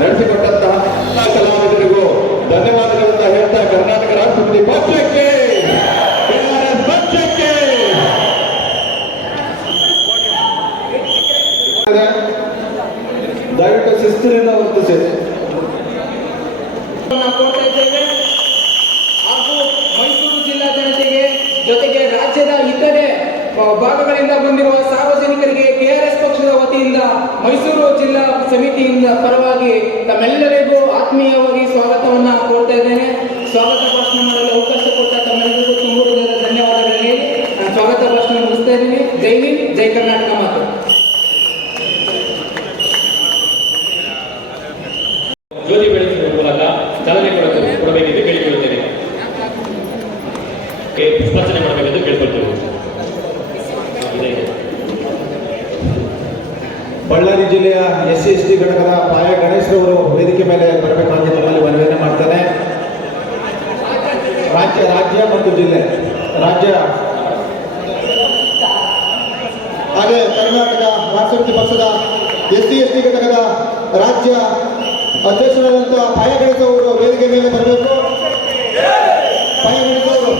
ನಡೆಸಿಕೊಟ್ಟಂತಹ ಕಲಾವಿದರಿಗೂ ಧನ್ಯವಾದಗಳನ್ನ ಹೇಳ್ತಾ ಕರ್ನಾಟಕ ರಾಷ್ಟ್ರಪತಿ ಪಕ್ಷಕ್ಕೆ ಪಕ್ಷಕ್ಕೆ ದಯವಿಟ್ಟು ಶಿಸ್ತಿನಿಂದ ವರ್ತಿಸಿ. ಹಾಗೂ ಮೈಸೂರು ಜಿಲ್ಲಾ ಜನತೆಗೆ ಜೊತೆಗೆ ರಾಜ್ಯದ ಇತರೆ ಭಾಗಗಳಿಂದ ಬಂದಿರುವ ಸಾರ್ವಜನಿಕರಿಗೆ ಕೆಆರ್ಎಸ್ ಪಕ್ಷದ ವತಿಯಿಂದ ಮೈಸೂರು ಜಿಲ್ಲಾ ಸಮಿತಿಯಿಂದ ಪರವಾಗಿ ತಮ್ಮೆಲ್ಲರಿಗೂ ಆತ್ಮೀಯವಾಗಿ ಸ್ವಾಗತವನ್ನ ಕೋರ್ತಾ ಇದ್ದೇನೆ. ಸ್ವಾಗತ ಭಾಷಣ ಮಾಡಲು ಅವಕಾಶ ಕೊಟ್ಟ ತಮ್ಮೆಲ್ಲರಿಗೂ ತುಂಬ ಹೃದಯದ ಧನ್ಯವಾದಗಳಲ್ಲಿ ನಾನು ಸ್ವಾಗತ ಭಾಷಣ ಮುಗಿಸ್ತಾ ಇದ್ದೀನಿ. ಜೈ ಹಿಂದ್, ಜೈ ಕರ್ನಾಟಕ ಮಾತು. ಜ್ಯೋತಿ ಬೆಳೆಸುವ ಮೂಲಕ ಚಾಲನೆ ಕೊಡಬೇಕೆಂದು ಕೇಳಿಕೊಳ್ಳುತ್ತೇನೆ. ಪುಷ್ಪಾರ್ಚನೆ ಮಾಡಬೇಕೆಂದು ಕೇಳಿಕೊಳ್ತೇವೆ. ಬಳ್ಳಾರಿ ಜಿಲ್ಲೆಯ SC/ST ಘಟಕದ ಪಾಯ ಗಣೇಶ್ರವರು ವೇದಿಕೆ ಮೇಲೆ ಬರಬೇಕಾಗಿ ತಮ್ಮಲ್ಲಿ ಮನವಿಯನ್ನು ಮಾಡ್ತೇನೆ. ರಾಜ್ಯ ಮತ್ತು ಜಿಲ್ಲೆ ರಾಜ್ಯ ಹಾಗೆ ಕರ್ನಾಟಕ ರಾಷ್ಟ್ರಪತಿ ಪಕ್ಷದ SC/ST ಘಟಕದ ರಾಜ್ಯ ಅಧ್ಯಕ್ಷರಾದಂತಹ ಪಾಯ ಗಣೇಶ್ ಅವರು ವೇದಿಕೆ ಮೇಲೆ ಬರಬೇಕು. ಪಾಯ ಗಣೇಶ್ ಅವರು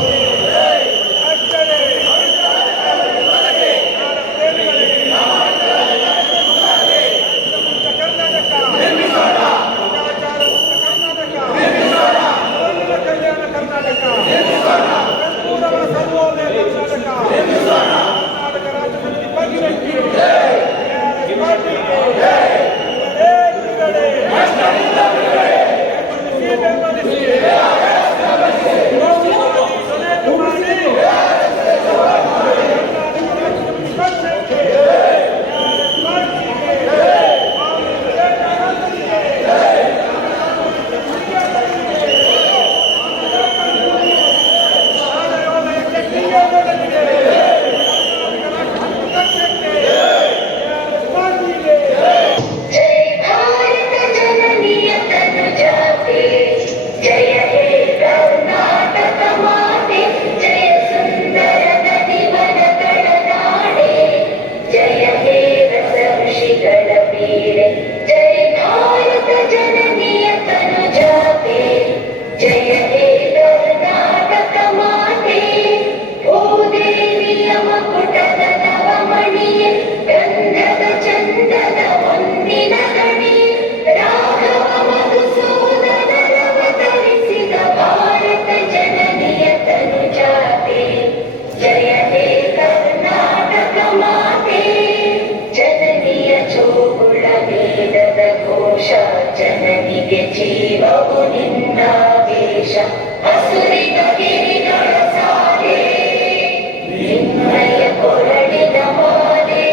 ಜನನಿಗೆ ಜೀವವು ನಿನ್ನ ವೇಷ ಹಸುರಿದ ಗಿರಿಗಳ ಸಾಲೆ ನಿನ್ನಯ ಕೊರಳಿನ ಮಾಲೆ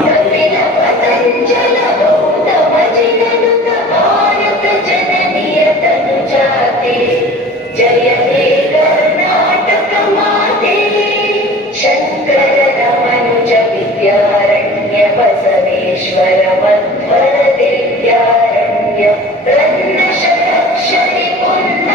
ಕಪಿಲ ಪತಂಜಲ ಗೌತಮ ಜಿನನುತ ಭಾರತ ಜನನಿಯ ತನು ಜಾತೆ ಜಯ ಹೇ ಕರ್ನಾಟಕ ಮಾತೆ ಶಂಕರರ ಮನುಜ ವಿದ್ಯಾರಣ್ಯ ಬಸವೇಶ್ವರ ಮಧ್ವರ ದಿವ್ಯಾರಣ್ಯ ರನ್ನ ಶತಕ್ಷರಿ ಪುನ್ನ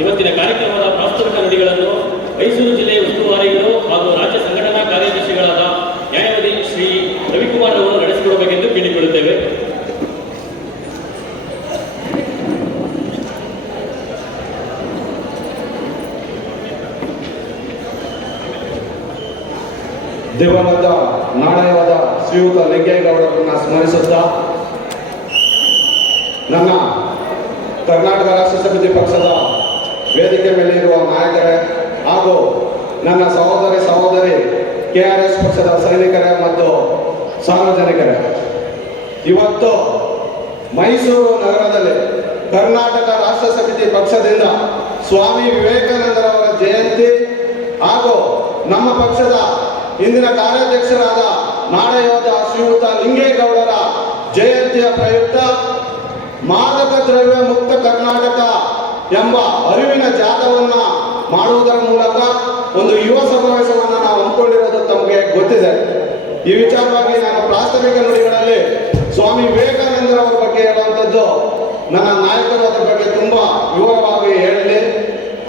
ಇವತ್ತಿನ ಕಾರ್ಯಕ್ರಮದ ಪ್ರಾಸ್ತಾವಿಕ ನುಡಿಗಳನ್ನು ಮೈಸೂರು ಜಿಲ್ಲೆಯ ಉಸ್ತುವಾರಿಗಳು ಹಾಗೂ ರಾಜ್ಯ ಸಂಘಟನಾ ಕಾರ್ಯದರ್ಶಿಗಳಾದ ನ್ಯಾಯವಾದಿ ಶ್ರೀ ರವಿಕುಮಾರ್ ಅವರು ನಡೆಸಿಕೊಡಬೇಕೆಂದು ಕೇಳಿಕೊಳ್ಳುತ್ತೇವೆ. ದಿವಂಗತ ನಾಡಯವಾದ ಶ್ರೀಯುತ ಲಿಂಗೇಗೌಡರನ್ನ ಸ್ಮರಿಸುತ್ತಾ ನನ್ನ ಕರ್ನಾಟಕ ರಾಷ್ಟ್ರ ಸಮಿತಿ ಪಕ್ಷದ ವೇದಿಕೆ ಮೇಲೆ ಇರುವ ನಾಯಕರೇ ಹಾಗೂ ನನ್ನ ಸಹೋದರಿ KRS ಪಕ್ಷದ ಸೈನಿಕರೇ ಮತ್ತು ಸಾರ್ವಜನಿಕರೇ, ಇವತ್ತು ಮೈಸೂರು ನಗರದಲ್ಲಿ ಕರ್ನಾಟಕ ರಾಷ್ಟ್ರ ಸಮಿತಿ ಪಕ್ಷದಿಂದ ಸ್ವಾಮಿ ವಿವೇಕಾನಂದರವರ ಜಯಂತಿ ಹಾಗೂ ನಮ್ಮ ಪಕ್ಷದ ಇಂದಿನ ಕಾರ್ಯಾಧ್ಯಕ್ಷರಾದ ನಾಡಯೋಧ ಶ್ರೀಯುತ ಲಿಂಗೇಗೌಡರ ಜಯಂತಿಯ ಪ್ರಯುಕ್ತ ಮಾದಕ ದ್ರವ್ಯ ಮುಕ್ತ ಕರ್ನಾಟಕ ಎಂಬ ಅರಿವಿನ ಜಾಥವನ್ನ ಮಾಡುವುದರ ಮೂಲಕ ಒಂದು ಯುವ ಸಮಾವೇಶವನ್ನು ನಾವು ಹಮ್ಮಿಕೊಂಡಿರೋದು ತಮಗೆ ಗೊತ್ತಿದೆ. ಈ ವಿಚಾರವಾಗಿ ನಾನು ಪ್ರಾಸ್ತಾವಿಕ ನುಡಿಗಳಲ್ಲಿ ಸ್ವಾಮಿ ವಿವೇಕಾನಂದರವರ ಬಗ್ಗೆ ಹೇಳುವಂಥದ್ದು ನನ್ನ ನಾಯಕರು ಅದರ ಬಗ್ಗೆ ತುಂಬಾ ವಿವರವಾಗಿ ಹೇಳಲಿ.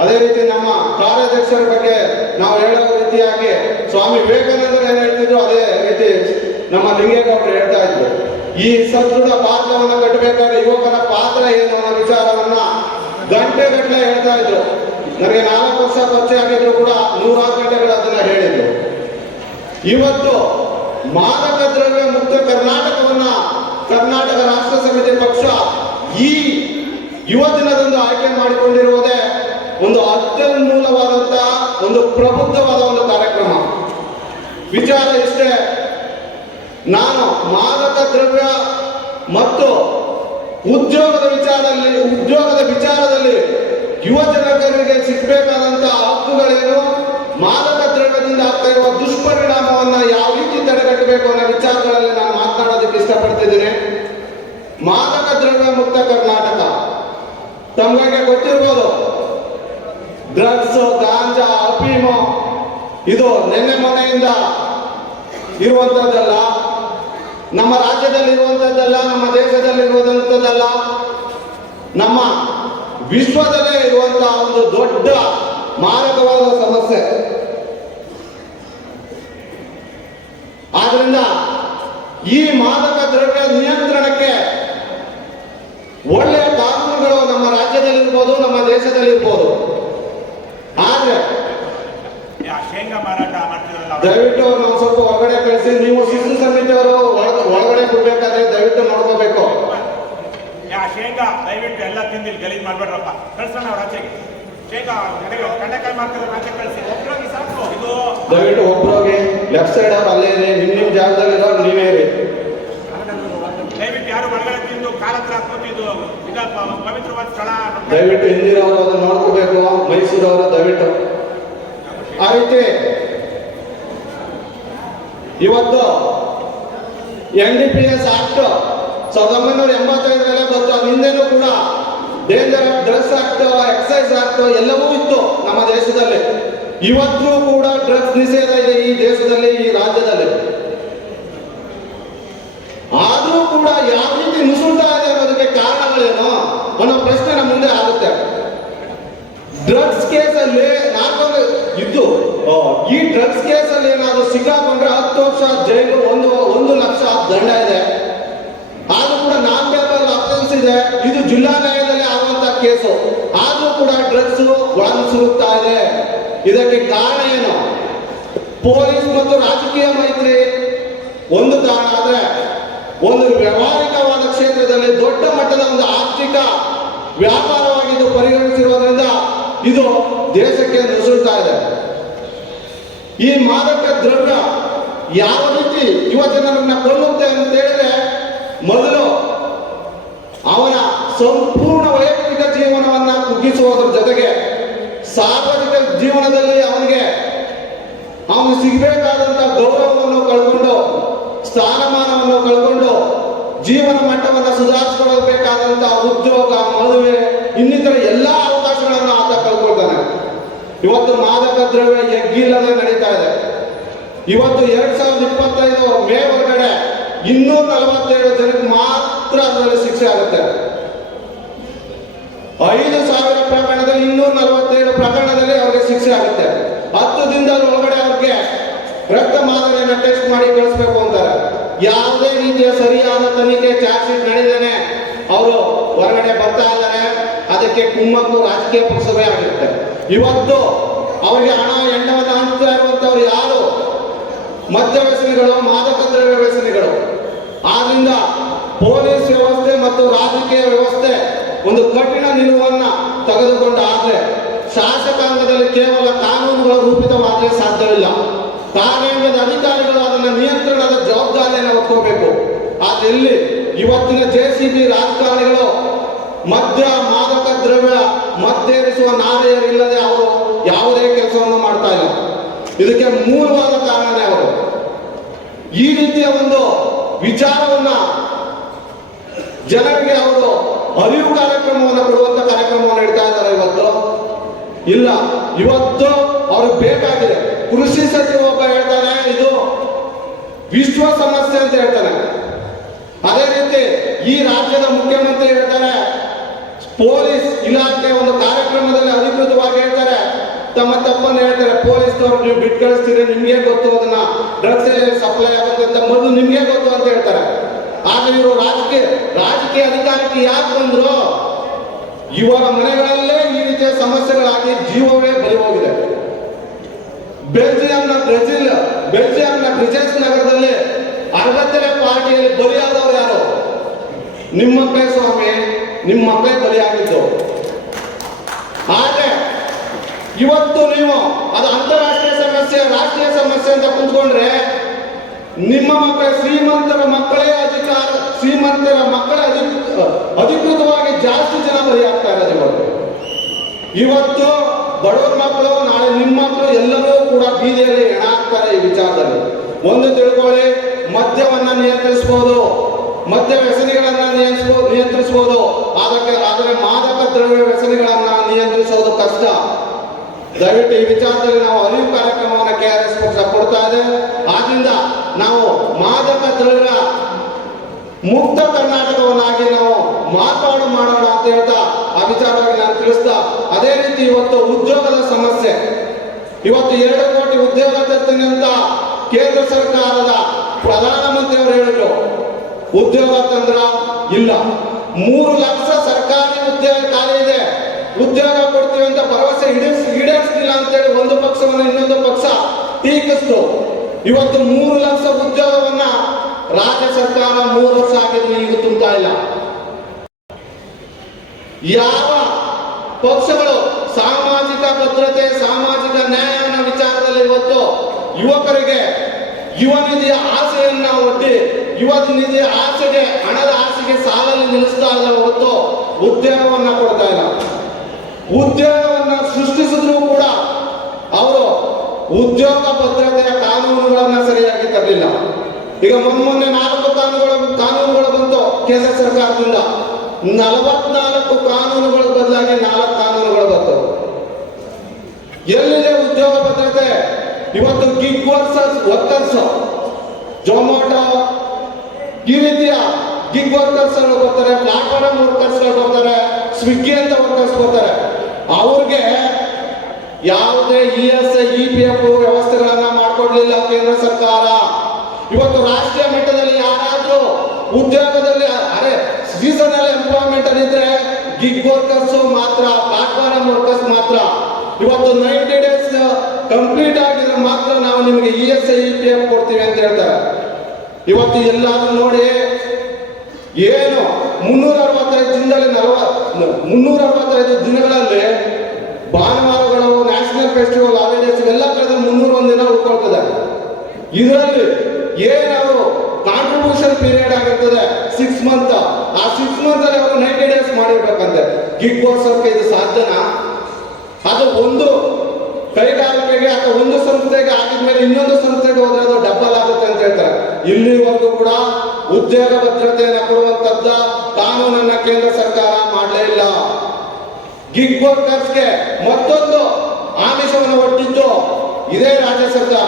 ಅದೇ ರೀತಿ ನಮ್ಮ ಕಾರ್ಯಾಧ್ಯಕ್ಷರ ಬಗ್ಗೆ ನಾವು ಹೇಳೋ ರೀತಿಯಾಗಿ ಸ್ವಾಮಿ ವಿವೇಕಾನಂದರು ಏನು ಹೇಳ್ತಿದ್ರು ಅದೇ ರೀತಿ ನಮ್ಮ ಲಿಂಗೇಗೌಡರು ಹೇಳ್ತಾ ಇದ್ರು. ಈ ಸದೃಢ ಭಾರತವನ್ನು ಕಟ್ಟಬೇಕಾದ್ರೆ ಯುವಕರ ಪಾತ್ರ ಏನು ಅನ್ನೋ ವಿಚಾರವನ್ನ ಗಂಟೆಗಟ್ಟಲೆ ಹೇಳ್ತಾ ಇದ್ರು. ನನಗೆ 4 ವರ್ಷ ಪರಿಚಯ ಆಗಿದ್ರು ಕೂಡ 100 ಗಂಟೆಗಳು ಅದನ್ನ ಹೇಳಿದ್ರು. ಇವತ್ತು ಮಾದಕ ದ್ರವ್ಯ ಮುಕ್ತ ಕರ್ನಾಟಕವನ್ನ ಕರ್ನಾಟಕ ರಾಷ್ಟ್ರ ಸಮಿತಿ ಪಕ್ಷ ಈ ಯುವ ದಿನದಂದು ಆಯ್ಕೆ ಮಾಡಿಕೊಂಡಿರುವುದೇ ಒಂದು ಅತ್ಯಮೂಲವಾದಂತಹ ಒಂದು ಪ್ರಬುದ್ಧವಾದ ಒಂದು ಕಾರ್ಯಕ್ರಮ. ವಿಚಾರ ಇಷ್ಟೇ, ನಾನು ಮಾದಕ ದ್ರವ್ಯ ಮತ್ತು ಉದ್ಯೋಗದ ವಿಚಾರದಲ್ಲಿ ಯುವ ಜನರಿಗೆ ಸಿಗಬೇಕಾದಂತಹ ಹಕ್ಕುಗಳೇನು, ಮಾದಕ ದ್ರವ್ಯದಿಂದ ಆಗ್ತಾ ಇರುವ ದುಷ್ಪರಿಣಾಮವನ್ನ ಯಾವ ರೀತಿ ತಡೆಗಟ್ಟಬೇಕು ಅನ್ನೋ ವಿಚಾರಗಳಲ್ಲಿ ನಾನು ಮಾತನಾಡೋದಕ್ಕೆ ಇಷ್ಟಪಡ್ತಿದ್ದೀನಿ. ಮಾದಕ ದ್ರವ್ಯ ಮುಕ್ತ ಕರ್ನಾಟಕ ತಮಗೆ ಗೊತ್ತಿರ್ಬೋದು. ಡ್ರಗ್ಸ್, ಗಾಂಜಾ, ಅಫೀಮು ಇದು ನಿನ್ನೆ ಮೊನ್ನೆಯಿಂದ ಇರುವಂತದ್ದಲ್ಲ, ನಮ್ಮ ರಾಜ್ಯದಲ್ಲಿ ಇರುವಂತದ್ದಲ್ಲ, ನಮ್ಮ ದೇಶದಲ್ಲಿ ಇರುವಂತದ್ದಲ್ಲ, ನಮ್ಮ ವಿಶ್ವದಲ್ಲೇ ಇರುವಂತಹ ಒಂದು ದೊಡ್ಡ ಮಾರಕವಾದ ಸಮಸ್ಯೆ. ಆದ್ರಿಂದ ಈ ಮಾದಕ ದ್ರವ್ಯ ನಿಯಂತ್ರಣಕ್ಕೆ ಒಳ್ಳೆಯ ಕಾನೂನುಗಳು ನಮ್ಮ ರಾಜ್ಯದಲ್ಲಿ ಇರ್ಬೋದು, ನಮ್ಮ ದೇಶದಲ್ಲಿ ಇರ್ಬೋದು. ಆದ್ರೆ ಶೇಂಗಾ ಮಾರಾಟ ಮಾಡ್ತಿರಲ್ಲ, ದಯವಿಟ್ಟು ನಾವು ಸ್ವಲ್ಪ ಹೊರಗಡೆ ಕಳಿಸಿ. ನೀವು ಶಿಶು ಸಮಿತಿಯವರು ಒಳಗಡೆ ಬಿಡ್ಬೇಕಾದ್ರೆ ದಯವಿಟ್ಟು ನೋಡ್ಕೋಬೇಕು. ಶೇಂಗಾ ದಯವಿಟ್ಟು ಎಲ್ಲ ತಿಂದು ಗಲೀಜ್ ಮಾಡ್ಬೇಡ್ರಪ್ಪ, ಕಳ್ಸೋಣ ಅವ್ರ ಆಚೆಗೆ. ಶೇಂಗಾ ಕಡ್ಲೆಕಾಯಿ ಮಾಡ್ತಿರೋ ಆಚೆ ಕಳಿಸಿ, ಒಬ್ಬರಾಗಿ ಸಾಕು. ಇದು ದಯವಿಟ್ಟು ಒಬ್ಬರೋಗಿ ಲೆಫ್ಟ್ ಸೈಡ್ ಅವ್ರು ಅಲ್ಲೇ ಇದೆ, ನಿಮ್ಮ ಜಾಗದಲ್ಲಿ ಇರೋರು ನೀವೇ ಇರಿ. ದಯವಿಟ್ಟು ಯಾರು ಒಳಗಡೆ ತಿಂದು ಕಾಲ ಹತ್ರ ಹಾಕೋತಿದ್ದು ಈಗ ಪವಿತ್ರವಾದ ಸ್ಥಳ. ದಯವಿಟ್ಟು ಹಿಂದಿನವರು ಅದನ್ನ ನೋಡ್ಕೋಬೇಕು, ಮೈಸೂರವರು ದಯವಿಟ್ಟು. ಆ ರೀತಿ ಇವತ್ತು NDPS ಆಕ್ಟ್ 1985 ಬಂತು. ಹಿಂದೆನೂ ಕೂಡ danger of drugs act, excise act ಎಲ್ಲವೂ ಇತ್ತು ನಮ್ಮ ದೇಶದಲ್ಲಿ. ಇವತ್ತು ಕೂಡ ಡ್ರಗ್ಸ್ ನಿಷೇಧ ಇದೆ ಈ ದೇಶದಲ್ಲಿ, ಈ ರಾಜ್ಯದಲ್ಲಿ. ಆದ್ರೂ ಕೂಡ ಯಾವ ರೀತಿ ನುಸುಳ್ತಾ ಇದೆ ಅನ್ನೋದಕ್ಕೆ ಕಾರಣಗಳೇನು ಅನ್ನೋ ಪ್ರಶ್ನೆ ನಮ್ಮ ಮುಂದೆ ಆಗುತ್ತೆ. ಡ್ರಗ್ಸ್ ಕೇಸಲ್ಲಿ ನಾಲ್ಕು ಇದ್ದು ಈ ಡ್ರಗ್ಸ್ ಕೇಸಲ್ಲಿ ಏನಾದ್ರು ಸಿಕ್ಕಾಕೊಂಡ್ರೆ 10 ವರ್ಷ ಜೈಲು, 1 ಲಕ್ಷ ದಂಡ ಇದೆ. ಆದ್ರೂ ಕೂಡ ನಾನ್ ಪೇಪರ್ ಅಫೆನ್ಸ್ ಇದೆ. ಇದು ಜಿಲ್ಲಾ ನ್ಯಾಯಾಲಯದಲ್ಲಿ ಆಗುವಂತ ಕೇಸು. ಆದ್ರೂ ಕೂಡ ಡ್ರಗ್ಸ್ ಒಳಗೆ ಸುರುತ್ತಾ ಇದೆ. ಇದಕ್ಕೆ ಕಾರಣ ಏನು? ಪೊಲೀಸ್ ಮತ್ತು ರಾಜಕೀಯ ಮೈತ್ರಿ ಒಂದು ಕಾರಣ ಆದ್ರೆ, ಒಂದು ವ್ಯಾವಹಾರಿಕವಾದ ಕ್ಷೇತ್ರದಲ್ಲಿ ದೊಡ್ಡ ಮಟ್ಟದ ಒಂದು ಆರ್ಥಿಕ ವ್ಯಾಪಾರವಾಗಿದ್ದು ಪರಿಗಣಿಸಿರುವುದರಿಂದ ಇದು ದೇಶಕ್ಕೆ ನುಸುಳ್ತಾ ಇದೆ. ಈ ಮಾದಕ ದ್ರವ್ಯ ಯಾವ ರೀತಿ ಯುವ ಜನರನ್ನ ಕೊಲ್ಲುತ್ತೆ ಅಂತ ಹೇಳಿದ್ರೆ, ಮೊದಲು ಅವನ ಸಂಪೂರ್ಣ ವೈಯಕ್ತಿಕ ಜೀವನವನ್ನ ಕುಗ್ಗಿಸುವುದರ ಜೊತೆಗೆ ಸಾರ್ವಜನಿಕ ಜೀವನದಲ್ಲಿ ಅವನಿಗೆ ಸಿಗಬೇಕಾದಂತಹ ಗೌರವವನ್ನು ಕಳ್ಕೊಂಡು, ಸ್ಥಾನಮಾನವನ್ನು ಕಳ್ಕೊಂಡು, ಜೀವನ ಮಟ್ಟವನ್ನು ಸುಧಾರಿಸಿಕೊಳ್ಳಬೇಕಾದಂತಹ ಉದ್ಯೋಗ, ಮದುವೆ, ಇನ್ನಿತರ ಎಲ್ಲಾ ಅವಕಾಶಗಳನ್ನು ಆತ ಕಳ್ಕೊಳ್ತಾನೆ. ಇವತ್ತು ಮಾದಕ ದ್ರವ್ಯ ಎಗ್ಗಿಲ್ಲದೆ ನಡೀತಾ ಇದೆ. ಇವತ್ತು 2025 ಮೇ ಒಳಗಡೆ 247 ಜನಕ್ಕೆ ಮಾತ್ರ ಅದರಲ್ಲಿ ಶಿಕ್ಷೆ ಆಗುತ್ತೆ. 5,000 ಪ್ರಕರಣದಲ್ಲಿ 247 ಪ್ರಕರಣದಲ್ಲಿ ಅವ್ರಿಗೆ ಶಿಕ್ಷೆ ಆಗುತ್ತೆ. 10 ದಿನದ ಒಳಗಡೆ ಅವ್ರಿಗೆ ರಕ್ತ ಮಾದರಿಯನ್ನು ಟೆಸ್ಟ್ ಮಾಡಿ ಕಳಿಸ್ಬೇಕು ಅಂತಾರೆ. ಯಾವುದೇ ರೀತಿಯ ಸರಿಯಾದ ತನಿಖೆ ಚಾರ್ಜ್ ಶೀಟ್ ನಡೆದೇನೆ ಅವರು ಹೊರಗಡೆ ಬರ್ತಾ ಇದ್ದಾರೆ. ಅದಕ್ಕೆ ಕುಮ್ಮಕ್ಕು ರಾಜಕೀಯ ಪಕ್ಷವೇ ಆಗಿರುತ್ತೆ. ಇವತ್ತು ಅವರಿಗೆ ಹಣ ಎಣ್ಣವನ್ನು ಹಂಚ್ತಾ ಇರುವಂತವ್ರು ಯಾರು? ಮದ್ಯ ವ್ಯಸನಿಗಳು, ಮಾದಕ ದ್ರವ್ಯ ವ್ಯಸನಿಗಳು. ಆದ್ರಿಂದ ಪೊಲೀಸ್ ವ್ಯವಸ್ಥೆ ಮತ್ತು ರಾಜಕೀಯ ವ್ಯವಸ್ಥೆ ಒಂದು ಕಠಿಣ ನಿಲುವನ್ನ ತೆಗೆದುಕೊಂಡಾದ್ರೆ ಶಾಸಕಾಂಗದಲ್ಲಿ ಕೇವಲ ಕಾನೂನುಗಳು ರೂಪಿತವಾಗಲೇ ಸಾಧ್ಯವಿಲ್ಲ. ಕಾರ್ಯಾಂಗದ ಅಧಿಕಾರಿಗಳು ಅದನ್ನ ನಿಯಂತ್ರಣದ ಜವಾಬ್ದಾರಿಯನ್ನು ಹೊತ್ಕೋಬೇಕು. ಆದ್ರೆ ಇವತ್ತಿನ JCB ರಾಜಕಾರಣಿಗಳು ಮದ್ಯ, ಮಾದಕ ದ್ರವ್ಯ ಮತ್ತೇರಿಸುವ ನಾರಿಯರಿಲ್ಲದೆ ಅವರು ಯಾವುದೇ ಕೆಲಸವನ್ನು ಮಾಡ್ತಾ ಇಲ್ಲ. ಇದಕ್ಕೆ ಮೂಲವಾದ ಕಾರಣನೇ ಅವರು. ಈ ರೀತಿಯ ಒಂದು ವಿಚಾರವನ್ನ ಜನರಿಗೆ ಅವರು ಅರಿವು ಕಾರ್ಯಕ್ರಮವನ್ನು ಕೊಡುವಂತ ಕಾರ್ಯಕ್ರಮವನ್ನು ಇಡ್ತಾ ಇದ್ದಾರೆ. ಇಲ್ಲ, ಇವತ್ತು ಅವ್ರಿಗೆ ಬೇಕಾಗಿದೆ. ಕೃಷಿ ಸಚಿವ ಒಬ್ಬ ಹೇಳ್ತಾನೆ ಇದು ವಿಶ್ವ ಸಮಸ್ಯೆ ಅಂತ ಹೇಳ್ತಾನೆ. ಅದೇ ರೀತಿ ಈ ರಾಜ್ಯದ ಮುಖ್ಯಮಂತ್ರಿ ಹೇಳ್ತಾರೆ, ಪೊಲೀಸ್ ಇಲಾಖೆ ಒಂದು ಕಾರ್ಯಕ್ರಮದಲ್ಲಿ ಅಧಿಕೃತವಾಗಿ ಹೇಳ್ತಾರೆ, ತಮ್ಮ ತಪ್ಪನ್ನು ಹೇಳ್ತಾರೆ. ಪೊಲೀಸ್ನವ್ರು ನೀವು ಬಿಟ್ಟು ಕಳಿಸ್ತೀರಿ, ನಿಮ್ಗೆ ಗೊತ್ತು ಅದನ್ನ ಡ್ರಗ್ಸ್ ಸಪ್ಲೈ ಆಗುತ್ತೆ ಅಂತ ಮೊದಲು ನಿಮ್ಗೆ ಗೊತ್ತು ಅಂತ ಹೇಳ್ತಾರೆ. ಆದ್ರೆ ಇವರು ರಾಜಕೀಯ ಅಧಿಕಾರಕ್ಕೆ ಯಾಕೆ ಬಂದ್ರು? ಇವರ ಮನೆಗಳಲ್ಲೇ ಈ ರೀತಿಯ ಸಮಸ್ಯೆಗಳಾಗಿ ಜೀವವೇ ಬಲಿ ಹೋಗಿದೆ. ಬೆಲ್ಜಿಯಂನ ಬ್ರಿಜೆಸ್ ನಗರದಲ್ಲಿ ಅರಗತ್ತಲೆ ಪಾರ್ಟಿಯಲ್ಲಿ ಬಲಿಯಾದವರು ಯಾರು? ನಿಮ್ಮ ಮಕ್ಕಳೇ ಸ್ವಾಮಿ, ನಿಮ್ಮ ಮಕ್ಕಳೇ ಬಲಿಯಾಗಿದ್ದು. ಆದ್ರೆ ಇವತ್ತು ನೀವು ಅದು ಅಂತಾರಾಷ್ಟ್ರೀಯ ಸಮಸ್ಯೆ, ರಾಷ್ಟ್ರೀಯ ಸಮಸ್ಯೆ ಅಂತ ಕುಂತ್ಕೊಂಡ್ರೆ ನಿಮ್ಮ ಮಕ್ಕಳೇ, ಶ್ರೀಮಂತರ ಮಕ್ಕಳೇ ಅಧಿಕೃತವಾಗಿ ಜಾಸ್ತಿ ಜನ ಬಲಿಯಾಗ್ತಾ ಇರೋದು. ಇವತ್ತು ಬಡವರ ಮಕ್ಕಳು, ನಾಳೆ ನಿಮ್ಮ ಮಕ್ಕಳು ಎಲ್ಲರೂ ಕೂಡ ಬೀದಿಯಲ್ಲಿ ಹೆಣ ಹಾಕ್ತಾರೆ. ಈ ವಿಚಾರದಲ್ಲಿ ಒಂದು ತಿಳ್ಕೊಳ್ಳಿ, ಮದ್ಯವನ್ನ ನಿಯಂತ್ರಿಸಬಹುದು, ಮದ್ಯ ವ್ಯಸನಿಗಳನ್ನ ನಿಯಂತ್ರಿಸಬಹುದು. ಆದರೆ ಮಾದಕ ದ್ರವ್ಯ ವ್ಯಸನಿಗಳನ್ನ ನಿಯಂತ್ರಿಸೋದು ಕಷ್ಟ. ದಯವಿಟ್ಟು ಈ ವಿಚಾರದಲ್ಲಿ ನಾವು ಅರಿವು ಕಾರ್ಯಕ್ರಮವನ್ನು KRS ಪಕ್ಷ ಕೊಡ್ತಾ ಇದೆ. ಆದ್ರಿಂದ ನಾವು ಮಾದಕ ದ್ರವ್ಯ ಮುಕ್ತ ಕರ್ನಾಟಕವನ್ನಾಗಿ ನಾವು ಮಾರ್ಪಾಡು ಮಾಡೋಣ ಅಂತ ಹೇಳ್ತಾ ಆ ವಿಚಾರವಾಗಿ ನಾನು ತಿಳಿಸ್ತಾ, ಅದೇ ರೀತಿ ಇವತ್ತು ಉದ್ಯೋಗದ ಸಮಸ್ಯೆ. ಇವತ್ತು 2 ಕೋಟಿ ಉದ್ಯೋಗ ತರ್ತೀನಿ ಅಂತ ಕೇಂದ್ರ ಸರ್ಕಾರದ ಪ್ರಧಾನಮಂತ್ರಿ ಅವರು ಹೇಳಿದ್ರು. ಉದ್ಯೋಗ ತಂದ್ರ ಇಲ್ಲ. 3 ಲಕ್ಷ ಸರ್ಕಾರಿ ಉದ್ಯೋಗ ಖಾಲಿ ಇದೆ. ಉದ್ಯೋಗ ಕೊಡ್ತೀವಿ ಅಂತ ಭರವಸೆ ಈಡೇರಿಸಲಿಲ್ಲ ಅಂತೇಳಿ ಒಂದು ಪಕ್ಷವನ್ನು ಇನ್ನೊಂದು ಪಕ್ಷ ಟೀಕಿಸ್ತು. ಇವತ್ತು 3 ಲಕ್ಷ ಉದ್ಯೋಗವನ್ನ ರಾಜ್ಯ ಸರ್ಕಾರ 3 ವರ್ಷ ಆಗಿದ್ರು ಈಗ ತುಂಬಾ ಇಲ್ಲ. ಯಾವ ಪಕ್ಷಗಳು ಸಾಮಾಜಿಕ ಭದ್ರತೆ, ಸಾಮಾಜಿಕ ನ್ಯಾಯದ ವಿಚಾರದಲ್ಲಿ ಇವತ್ತು ಯುವಕರಿಗೆ ಯುವ ನಿಧಿಯ ಆಸೆಯನ್ನ ಒಡ್ಡಿ ಯುವ ನಿಧಿಯ ಆಸೆಗೆ, ಹಣದ ಆಸೆಗೆ ಸಾಲಲ್ಲಿ ನಿಲ್ಲಿಸ್ತಾ ಇಲ್ಲ ಹೊರತು ಉದ್ಯೋಗವನ್ನ ಕೊಡ್ತಾ ಇಲ್ಲ. ಉದ್ಯೋಗವನ್ನ ಸೃಷ್ಟಿಸಿದ್ರು ಕೂಡ ಅವರು ಉದ್ಯೋಗ ಭದ್ರತೆಯ ಕಾನೂನುಗಳನ್ನ ಸರಿಯಾಗಿ ತರಲಿಲ್ಲ. ಈಗ ಮೊನ್ನೆ 4 ಕಾನೂನುಗಳು ಬಂತು ಕೇಂದ್ರ ಸರ್ಕಾರದಿಂದ. 44 ಕಾನೂನುಗಳ ಬದಲಾಗಿ 4 ಕಾನೂನುಗಳು ಬಂತು. ಎಲ್ಲಿದೆ ಉದ್ಯೋಗ ಭದ್ರತೆ? ಇವತ್ತು ಗಿಗ್ ವರ್ಕರ್ಸ್, ಜೊಮ್ಯಾಟೊ ಈ ರೀತಿಯ ಗಿಗ್ ವರ್ಕರ್ಸ್ ಬರ್ತಾರೆ, ಪ್ಲಾಟ್ಫಾರ್ಮ್ ವರ್ಕರ್ಸ್ ಬರ್ತಾರೆ, ಸ್ವಿಗ್ಗಿ ಅಂತ ವರ್ಕರ್ಸ್ ಬರ್ತಾರೆ. ಅವ್ರಿಗೆ ಯಾವುದೇ ESI, EPF ವ್ಯವಸ್ಥೆಗಳನ್ನ ಮಾಡ್ಕೊಡ್ಲಿಲ್ಲ ಕೇಂದ್ರ ಸರ್ಕಾರ. ಇವತ್ತು ರಾಷ್ಟ್ರೀಯ ಮಟ್ಟದಲ್ಲಿ ಯಾರಾದ್ರೂ ಉದ್ಯೋಗದಲ್ಲಿ ಸೀಸನಲ್ ಎಂಪ್ಲಾಯ್ಮೆಂಟ್ ಅಲ್ಲಿದ್ರೆ ಗಿಗ್ ವರ್ಕರ್ಸ್ ಮಾತ್ರ, ಪ್ಲಾಟ್ಫಾರ್ಮ್ ವರ್ಕರ್ಸ್ ಮಾತ್ರ. ಇವತ್ತು 90 ಡೇಸ್ ಕಂಪ್ಲೀಟ್ ಆಗಿದ್ರೆ ಮಾತ್ರ ನಾವು ನಿಮಗೆ ESI, EPF ಕೊಡ್ತೀವಿ ಅಂತ ಹೇಳ್ತಾರೆ. ಇವತ್ತು ಎಲ್ಲಾದ್ರೂ ನೋಡಿ, ಏನು 365 ದಿನಗಳಲ್ಲಿ ಭಾನುವಾರಗಳು, ನ್ಯಾಷನಲ್ ಫೆಸ್ಟಿವಲ್ ಹಾಲಿಡೇಸ್ ಎಲ್ಲ ಕಳೆದ 301 ದಿನ ಉಳ್ಕೊಳ್ತದೆ. ಇದರಲ್ಲಿ ಏನಾದ್ರು ಕಾಂಟ್ರಿಬ್ಯೂಷನ್ ಪೀರಿಯಡ್ ಆಗಿರ್ತದೆ 6 ಮಂತ್. ಆ 6 ಮಂತ್ ಅಲ್ಲಿ ಅವರು 90 ಡೇಸ್ ಮಾಡಿರ್ಬೇಕಂತೆ. ಗಿಗ್ ವರ್ಕರ್ಸ್ಗೆ ಇದು ಸಾಧ್ಯನಾ? ಅದು ಒಂದು ಕೈಗಾರಿಕೆಗೆ ಅಥವಾ ಒಂದು ಸಂಸ್ಥೆಗೆ ಆಗಿದ್ಮೇಲೆ ಇನ್ನೊಂದು ಸಂಸ್ಥೆಗೆ ಹೋದ್ರೆ ಅದು ಡಬಲ್ ಆಗುತ್ತೆ ಅಂತ ಹೇಳ್ತಾರೆ. ಇಲ್ಲಿವರೆಗೂ ಕೂಡ ಉದ್ಯೋಗ ಭದ್ರತೆಯನ್ನು ಕೊಡುವಂತದ್ದ ಕಾನೂನನ್ನ ಕೇಂದ್ರ ಸರ್ಕಾರ ಮಾಡಲೇ ಇಲ್ಲ. ಗಿಗ್ ವರ್ಕರ್ಸ್ಗೆ ಮತ್ತೊಂದು ಆಮಿಷವನ್ನು ಒಡ್ಡಿದ್ದು ಇದೇ ರಾಜ್ಯ ಸರ್ಕಾರ.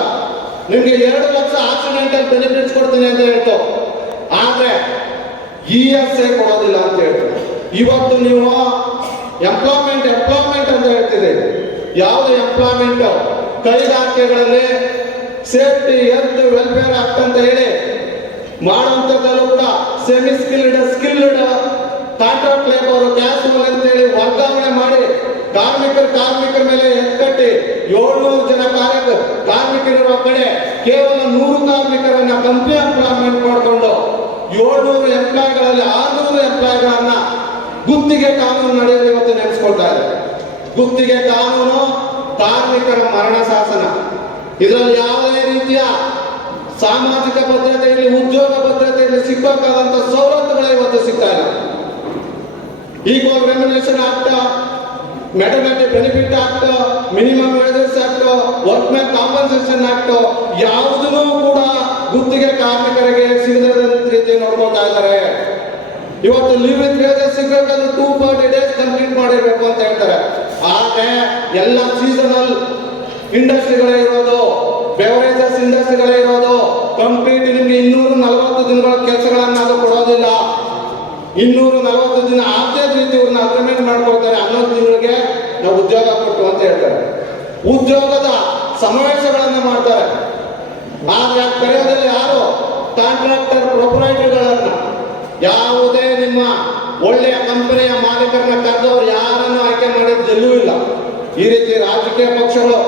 ನಿಮ್ಗೆ 2 ಲಕ್ಷ ಆಕ್ಸಿಡೆಂಟಲ್ ಬೆನಿಫಿಟ್ಸ್ ಕೊಡ್ತೀನಿ ಅಂತ ಹೇಳ್ತು, ಆದ್ರೆ ESI ಕೊಡೋದಿಲ್ಲ ಅಂತ ಹೇಳ್ತಾರೆ. ಇವತ್ತು ನೀವು ಎಂಪ್ಲಾಯ್ಮೆಂಟ್ ಅಂತ ಹೇಳ್ತಿದೆ. ಯಾವುದೇ ಎಂಪ್ಲಾಯ್ಮೆಂಟ್ ಕೈಗಾರಿಕೆಗಳಲ್ಲಿ ಸೇಫ್ಟಿ ಹೆಲ್ತ್ ವೆಲ್ಫೇರ್ ಆಕ್ಟ್ ಅಂತ ಹೇಳಿ ಮಾಡುವಂಥದ್ದಲ್ಲೂ ಕೂಡ semi skilled contract labour casual ಅಂತ ಹೇಳಿ ವರ್ಗಾವಣೆ ಮಾಡಿ ಕಾರ್ಮಿಕರ ಮೇಲೆ ಎತ್ಕಟ್ಟಿ 700 ಜನ ಕಾರ್ಮಿಕರಿರುವ ಕಡೆ ಕೇವಲ 100 ಕಾರ್ಮಿಕರನ್ನ ಕಂಪ್ನಿ ಎಂಪ್ಲಾಯ್ಮೆಂಟ್ ಮಾಡಿಕೊಂಡು 700 ಎಂಪ್ಲಾಯ್ಗಳಲ್ಲಿ 600 ಎಂಪ್ಲಾಯ್ಗಳನ್ನ ಗುತ್ತಿಗೆ ಕಾನೂನು ನಡೆಯಲು ಇವತ್ತು ನೆನೆಸ್ಕೊಳ್ತಾ ಇದೆ. ಗುತ್ತಿಗೆ ಕಾನೂನು ಕಾರ್ಮಿಕರ ಮರಣ ಶಾಸನ. ಇದರಲ್ಲಿ ಯಾವುದೇ ರೀತಿಯ ಸಾಮಾಜಿಕ ಭದ್ರತೆಯಲ್ಲಿ ಉದ್ಯೋಗ ಭದ್ರತೆಯಲ್ಲಿ ಸಿಗಬೇಕಾದಂತ ಸವಲತ್ತುಗಳೇ ಇವತ್ತು ಸಿಗ್ತಾ ಇಲ್ಲ. Equal remuneration act, maternity benefit act, minimum wages act, workmen compensation act ಯಾವುದೂ ಕೂಡ ಗುತ್ತಿಗೆ ಕಾರ್ಮಿಕರಿಗೆ ಸಿಗದ ರೀತಿ ನೋಡ್ಕೊಳ್ತಾ ಇದ್ದಾರೆ. ಇವತ್ತು ಲೀವ್ ವಿತ್ ವೇಜಸ್ ಸಿಗಬೇಕಾದ್ರೆ 240 ಡೇಸ್ ಕಂಪ್ಲೀಟ್ ಮಾಡಿರ್ಬೇಕು ಅಂತ ಹೇಳ್ತಾರೆ. ಆದ್ರೆ ಎಲ್ಲ ಸೀಸನಲ್ ಇಂಡಸ್ಟ್ರಿಗಳೇ ಇರೋದು, ಬೆವರೇಜಸ್ ಇಂಡಸ್ಟ್ರಿಗಳೇ ಇರೋದು. ಕಂಪ್ಲೀಟ್ ನಿಮ್ಗೆ 240 ದಿನಗಳ ಕೆಲಸಗಳನ್ನ ಅದು ಕೊಡೋದಿಲ್ಲ. 240 ದಿನ ಆಗದೇ ರೀತಿ ಇವ್ರನ್ನ ಅಗ್ರಿಮೆಂಟ್ ಮಾಡ್ಕೊಳ್ತಾರೆ. 11 ತಿಂಗಳಿಗೆ ನಾವು ಉದ್ಯೋಗ ಕೊಟ್ಟು ಅಂತ ಹೇಳ್ತಾರೆ. ಉದ್ಯೋಗದ ಸಮಾವೇಶಗಳನ್ನ ಮಾಡ್ತಾರೆ. ಆದ್ರೆ ಕರೆಯೋದ್ರಲ್ಲಿ ಯಾರು ಕಾಂಟ್ರಾಕ್ಟರ್ ಪ್ರೊಪರೈಟರ್ಗಳನ್ನ, ಯಾವುದೇ ನಿಮ್ಮ ಒಳ್ಳೆಯ ಕಂಪನಿಯ ಮಾಲೀಕರನ್ನ ಕರೆದವರು ಯಾರನ್ನು ಆಯ್ಕೆ ಮಾಡಿದ್ದೆಲ್ಲೂ ಇಲ್ಲ. ಈ ರೀತಿ ರಾಜಕೀಯ ಪಕ್ಷಗಳು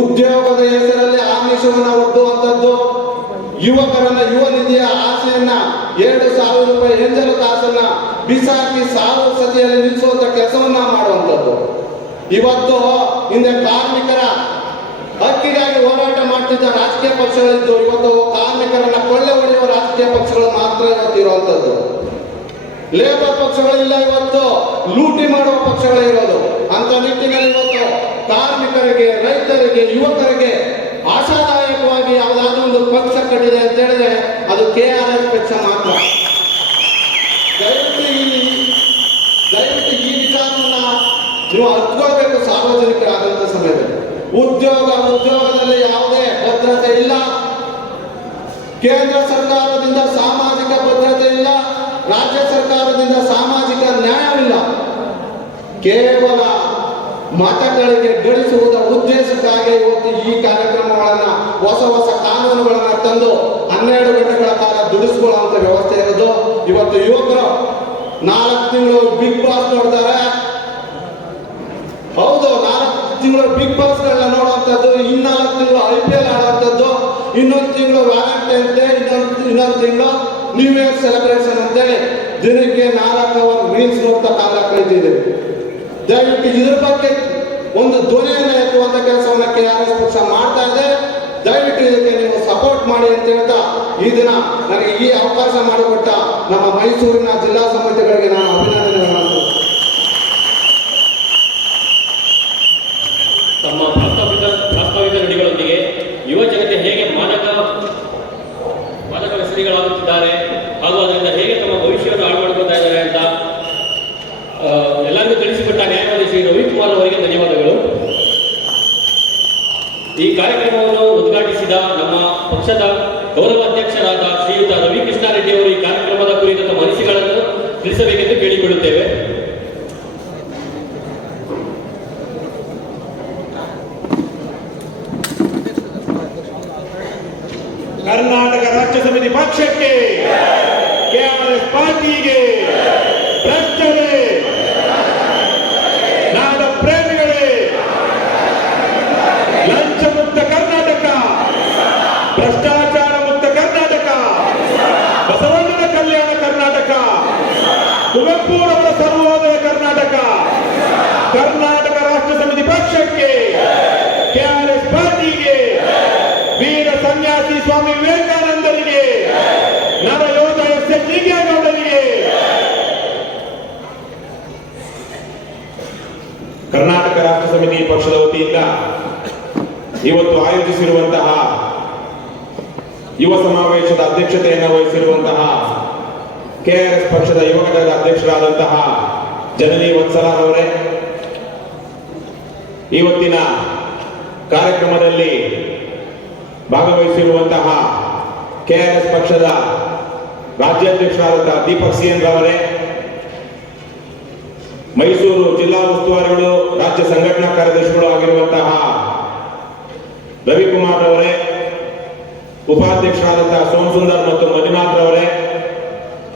ಉದ್ಯೋಗದ ಹೆಸರಲ್ಲಿ ಆಮಿಷವನ್ನ ಒಡ್ಡುವಂಥದ್ದು, ಯುವಕರನ್ನ ಯುವ ನಿಧಿಯ ಆಸೆಯನ್ನ 7,000 ರೂಪಾಯಿ ಎಂಜಲು ಕಾಸನ್ನ ಬಿಸಾಕಿ ಸಾವು ಸತಿಯಲ್ಲಿ ನಿಲ್ಲಿಸುವಂತ ಕೆಲಸವನ್ನ ಮಾಡುವಂಥದ್ದು. ಇವತ್ತು ಹಿಂದೆ ಕಾರ್ಮಿಕರ ಹಕ್ಕಿಗಾಗಿ ಹೋರಾಟ ಮಾಡ್ತಿದ್ದ ರಾಜಕೀಯ ಪಕ್ಷಗಳಿದ್ದು, ಇವತ್ತು ಕಾರ್ಮಿಕರನ್ನ ಕೊಳ್ಳೆ ಹೊಡೆಯುವ ರಾಜಕೀಯ ಪಕ್ಷಗಳು ಮಾತ್ರ ಇವತ್ತು ಇರುವಂತದ್ದು. ಲೇಬರ್ ಪಕ್ಷಗಳಿಲ್ಲ, ಇವತ್ತು ಲೂಟಿ ಮಾಡುವ ಪಕ್ಷಗಳೇ ಇರೋದು. ಅಂತ ನಿಟ್ಟಿನಲ್ಲಿ ಇವತ್ತು ಕಾರ್ಮಿಕರಿಗೆ, ರೈತರಿಗೆ, ಯುವಕರಿಗೆ ಆಶಾದಾಯಕವಾಗಿ ಯಾವುದಾದ್ರೂ ಒಂದು ಪಕ್ಷ ಕಟ್ಟಿದೆ ಅಂತ ಹೇಳಿದ್ರೆ ಅದು KRS ಪಕ್ಷ ಮಾತ್ರ. ದಯವಿಟ್ಟು ಈ ವಿಚಾರವನ್ನ ನೀವು ಅರ್ಥಕೋಬೇಕು. ಸಾರ್ವಜನಿಕರಾದಂತ ಸಮಯದಲ್ಲಿ ಉದ್ಯೋಗದಲ್ಲಿ ಯಾವುದೇ ಭದ್ರತೆ ಇಲ್ಲ. ಕೇಂದ್ರ ಸರ್ಕಾರದಿಂದ ಸಾಮಾಜಿಕ ಭದ್ರತೆ ಇಲ್ಲ, ರಾಜ್ಯ ಸರ್ಕಾರದಿಂದ ಸಾಮಾಜಿಕ ನ್ಯಾಯವಿಲ್ಲ. ಕೇವಲ ಮತಗಳಿಗೆ ಗಳಿಸುವುದ ಉದ್ದೇಶಕ್ಕಾಗಿ ಇವತ್ತು ಈ ಕಾರ್ಯಕ್ರಮಗಳನ್ನ ಹೊಸ ಕಾನೂನುಗಳನ್ನ ತಂದು 12 ಗಂಟೆಗಳ ಕಾಲ ದುಡಿಸ್ಕೊಳ್ಳುವಂತ ವ್ಯವಸ್ಥೆ ಇರೋದು. ಇವತ್ತು ಯುವಕರು 4 ತಿಂಗಳು ಬಿಗ್ ಬಾಸ್ ನೋಡ್ತಾರೆ. ಹೌದು, 4 ತಿಂಗಳು ಬಿಗ್ ಬಾಸ್ ಗಳನ್ನ ನೋಡುವಂಥದ್ದು, 4 ತಿಂಗಳು IPL ಆಡುವಂಥದ್ದು, 1 ತಿಂಗಳು ವ್ಯಾಲೆಂಟೈನ್ ಡೇ, 1 ತಿಂಗಳು ನ್ಯೂ ಇಯರ್ ಸೆಲೆಬ್ರೇಷನ್ ಅಂತೇಳಿ ದಿನಕ್ಕೆ 4 ಅವರ್ ರೀಲ್ಸ್ ನೋಡ್ತಾ ಕಾಲ ಕಳೀತಿದ್ದೀವಿ. ದಯವಿಟ್ಟು ಇದ್ರ ಬಗ್ಗೆ ಒಂದು ಧ್ವನಿಯನ್ನು ಎತ್ತುವಂತ ಕೆಲಸವನ್ನ KRS ಪಕ್ಷ ಮಾಡ್ತಾ ಇದೆ. ದಯವಿಟ್ಟು ಇದಕ್ಕೆ ನೀವು ಸಪೋರ್ಟ್ ಮಾಡಿ ಅಂತ ಹೇಳ್ತಾ ಈ ದಿನ ನನಗೆ ಈ ಅವಕಾಶ ಮಾಡಿಕೊಟ್ಟ ನಮ್ಮ ಮೈಸೂರಿನ ಜಿಲ್ಲಾ ಸಮಿತಿಗಳಿಗೆ ನಾನು ಅಭಿನಂದನೆಗಳನ್ನು. ತಮ್ಮ ಪ್ರಾಸ್ತಾವಿಕ ನುಡಿಗಳೊಂದಿಗೆ ಯುವ ಜನತೆ ಹೇಗೆ ಮಾದಕ ವ್ಯಸನಿಗಳಾಗುತ್ತಿದ್ದಾರೆ ಹಾಗೂ ಅದರಿಂದ ಹೇಗೆ ತಮ್ಮ ಭವಿಷ್ಯವನ್ನು ಹಾಳು ಮಾಡಿಕೊಳ್ತಾ ಇದ್ದಾರೆ ಅಂತ ಎಲ್ಲರಿಗೂ ತಿಳಿಸಿಕೊಟ್ಟ ನ್ಯಾಯವಾದಿ ಶ್ರೀ ರವಿಕುಮಾರ್ ಅವರಿಗೆ ಧನ್ಯವಾದಗಳು. ಈ ಕಾರ್ಯಕ್ರಮವನ್ನು ಉದ್ಘಾಟಿಸಿದ ನಮ್ಮ ಪಕ್ಷದ ಗೌರವ ಅಧ್ಯಕ್ಷರಾದ ಶ್ರೀಯುತ ರವಿಕೃಷ್ಣಾರೆಡ್ಡಿ ಅವರು ಈ ಕಾರ್ಯಕ್ರಮದ ಕುರಿತು ತಮ್ಮ ಅನಿಸಿಕೆಗಳನ್ನು ತಿಳಿಸಬೇಕೆಂದು ಕೇಳಿಕೊಳ್ಳುತ್ತೇವೆ. ಕರ್ನಾಟಕ ರಾಜ್ಯ ಸಮಿತಿ ಪಕ್ಷಕ್ಕೆ, KRS ಪಾರ್ಟಿಗೆ, ಭ್ರಷ್ಟರೇ, ನಾಡ ಪ್ರೇಮಿಗಳೇ, ಲಂಚ ಮುಕ್ತ ಕರ್ನಾಟಕ, ಭ್ರಷ್ಟಾಚಾರ ಮುಕ್ತ ಕರ್ನಾಟಕ, ಬಸವಣ್ಣನ ಕಲ್ಯಾಣ ಕರ್ನಾಟಕ, ಕುವೆಂಪುರವರ ಸರ್ವೋದಯ ಕರ್ನಾಟಕ, ಕರ್ನಾಟಕ ರಾಷ್ಟ್ರ ಸಮಿತಿ ಪಕ್ಷಕ್ಕೆ, KRS ಪಾರ್ಟಿಗೆ, ವೀರ ಸನ್ಯಾಸಿ ಸ್ವಾಮಿ ವಿವೇಕಾನಂದರಿಗೆ, ನರಯೋಧ SS ಲಿಂಗೇಗೌಡರಿಗೆ, ಕರ್ನಾಟಕ ರಾಷ್ಟ್ರ ಸಮಿತಿ ಪಕ್ಷದ ವತಿಯಿಂದ ಇವತ್ತು ಆಯೋಜಿಸಿರುವಂತಹ ಯುವ ಸಮಾವೇಶದ ಅಧ್ಯಕ್ಷತೆಯನ್ನು ವಹಿಸಿರುವಂತಹ KRS ಪಕ್ಷದ ಯುವ ಘಟಕದ ಅಧ್ಯಕ್ಷರಾದಂತಹ ಜನನಿ ವತ್ಸಲಾರವರೇ, ಇವತ್ತಿನ ಕಾರ್ಯಕ್ರಮದಲ್ಲಿ ಭಾಗವಹಿಸಿರುವಂತಹ KRS ಪಕ್ಷದ ರಾಜ್ಯಾಧ್ಯಕ್ಷರಾದಂತಹ ದೀಪಕ್ CN ರವರೇ, ಮೈಸೂರು ಜಿಲ್ಲಾ ಉಸ್ತುವಾರಿಗಳು ರಾಜ್ಯ ಸಂಘಟನಾ ಕಾರ್ಯದರ್ಶಿಗಳು ಆಗಿರುವಂತಹ ರವಿಕುಮಾರ್ ಅವರೇ, ಉಪಾಧ್ಯಕ್ಷರಾದಂತಹ ಸೋಮಸುಂದರ್ ಮತ್ತು ಮಂಜುನಾಥ್ ಅವರೇ,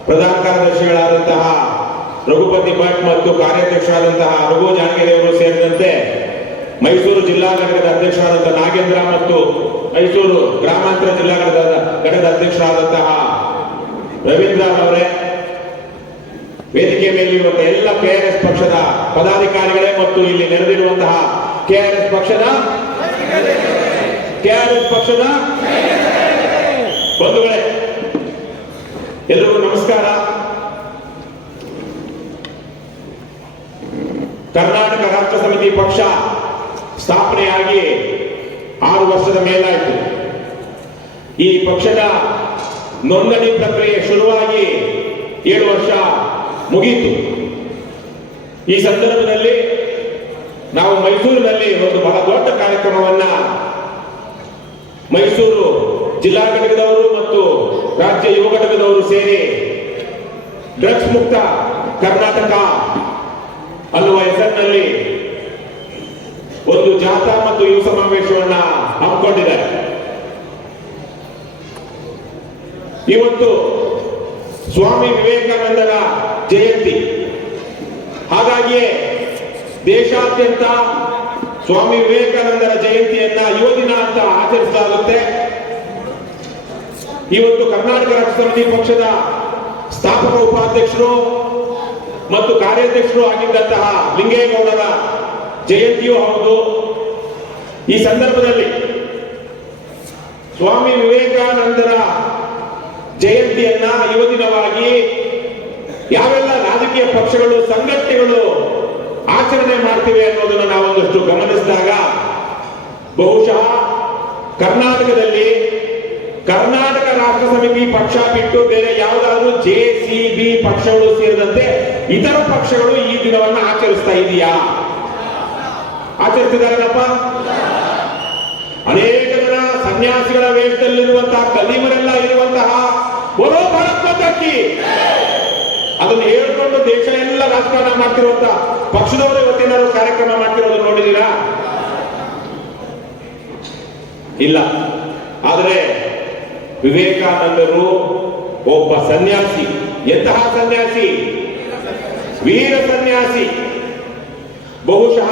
ಪ್ರಧಾನ ಕಾರ್ಯದರ್ಶಿಗಳಾದಂತಹ ರಘುಪತಿ ಭಟ್ ಮತ್ತು ಕಾರ್ಯಾಧ್ಯಕ್ಷರಾದಂತಹ ರಘು ಜಾಣಗೆರೆ ಅವರು ಸೇರಿದಂತೆ ಮೈಸೂರು ಜಿಲ್ಲಾ ಘಟಕದ ಅಧ್ಯಕ್ಷರಾದಂತಹ ನಾಗೇಂದ್ರ ಮತ್ತು ಮೈಸೂರು ಗ್ರಾಮಾಂತರ ಜಿಲ್ಲಾ ಘಟಕದ ಅಧ್ಯಕ್ಷರಾದಂತಹ ರವೀಂದ್ರ ಅವರೇ, ವೇದಿಕೆ ಮೇಲಿರುವಂತಹ ಎಲ್ಲ ಕೆಆರ್ಎಸ್ ಪಕ್ಷದ ಪದಾಧಿಕಾರಿಗಳೇ ಮತ್ತು ಇಲ್ಲಿ ನೆರೆದಿರುವಂತಹ ಕೆಆರ್ಎಸ್ ಪಕ್ಷದ ಬಂಧುಗಳೇ, ಎಲ್ಲರಿಗೂ ನಮಸ್ಕಾರ. ಕರ್ನಾಟಕ ರಾಷ್ಟ್ರ ಸಮಿತಿ ಪಕ್ಷ ಸ್ಥಾಪನೆಯಾಗಿ 6 ವರ್ಷದ ಮೇಲಾಯಿತು. ಈ ಪಕ್ಷದ ನೋಂದಣಿ ಪ್ರಕ್ರಿಯೆ ಶುರುವಾಗಿ 7 ವರ್ಷ ಮುಗಿಯಿತು. ಈ ಸಂದರ್ಭದಲ್ಲಿ ನಾವು ಮೈಸೂರಿನಲ್ಲಿ ಒಂದು ಬಹಳ ದೊಡ್ಡ ಕಾರ್ಯಕ್ರಮವನ್ನ ಮೈಸೂರು ಜಿಲ್ಲಾ ಘಟಕದವರು ಮತ್ತು ರಾಜ್ಯ ಯುವ ಘಟಕದವರು ಸೇರಿ ಡ್ರಗ್ಸ್ ಮುಕ್ತ ಕರ್ನಾಟಕ ಅನ್ನುವ ಹೆಸರಿನಲ್ಲಿ ಒಂದು ಜಾಥಾ ಮತ್ತು ಯುವ ಸಮಾವೇಶವನ್ನ ಹಮ್ಮಿಕೊಂಡಿದ್ದಾರೆ. ಇವತ್ತು ಸ್ವಾಮಿ ವಿವೇಕಾನಂದರ ಜಯಂತಿ. ಹಾಗಾಗಿಯೇ ದೇಶಾದ್ಯಂತ ಸ್ವಾಮಿ ವಿವೇಕಾನಂದರ ಜಯಂತಿಯನ್ನ ಯುವ ದಿನ ಅಂತ ಆಚರಿಸಲಾಗುತ್ತೆ. ಇವತ್ತು ಕರ್ನಾಟಕ ರಾಷ್ಟ್ರ ಸಮಿತಿ ಪಕ್ಷದ ಸ್ಥಾಪಕ ಉಪಾಧ್ಯಕ್ಷರು ಮತ್ತು ಕಾರ್ಯಾಧ್ಯಕ್ಷರು ಆಗಿದ್ದಂತಹ ಲಿಂಗೇಗೌಡರ ಜಯಂತಿಯೂ ಹೌದು. ಈ ಸಂದರ್ಭದಲ್ಲಿ ಸ್ವಾಮಿ ವಿವೇಕಾನಂದರ ಜಯಂತಿಯನ್ನ ಯುವ ದಿನವಾಗಿ ಯಾವೆಲ್ಲ ರಾಜಕೀಯ ಪಕ್ಷಗಳು, ಸಂಘಟನೆಗಳು ಆಚರಣೆ ಮಾಡ್ತಿವೆ ಅನ್ನೋದನ್ನು ನಾವೊಂದಷ್ಟು ಗಮನಿಸಿದಾಗ ಬಹುಶಃ ಕರ್ನಾಟಕದಲ್ಲಿ ಕರ್ನಾಟಕ ರಾಷ್ಟ್ರ ಸಮಿತಿ ಪಕ್ಷ ಬಿಟ್ಟು ಬೇರೆ ಯಾವುದಾದ್ರೂ JCB ಪಕ್ಷಗಳು ಸೇರಿದಂತೆ ಇತರ ಪಕ್ಷಗಳು ಈ ದಿನವನ್ನು ಆಚರಿಸ್ತಾ ಇದೆಯಾ? ಆಚರಿಸಿದಾರಪ್ಪ. ಅನೇಕ ಜನ ಸನ್ಯಾಸಿಗಳ ವೇಷದಲ್ಲಿರುವಂತಹ ಕಲಿಮರೆಲ್ಲ ಇರುವಂತಹ ಬರೋ ಭಾರತ್ ಮಾತಾ ಕೀ ಅದನ್ನು ಹೇಳ್ಕೊಂಡು ದೇಶ ಎಲ್ಲ ರಾಜಕಾರಣ ಮಾಡ್ತಿರುವಂತ ಪಕ್ಷದವರು ಇವತ್ತೇನಾದ್ರು ಕಾರ್ಯಕ್ರಮ ಮಾಡ್ತಿರೋದು ನೋಡಿದೀರಾ? ಇಲ್ಲ. ಆದರೆ ವಿವೇಕಾನಂದರು ಒಬ್ಬ ಸನ್ಯಾಸಿ. ಎಂತಹ ಸನ್ಯಾಸಿ? ವೀರ ಸನ್ಯಾಸಿ. ಬಹುಶಃ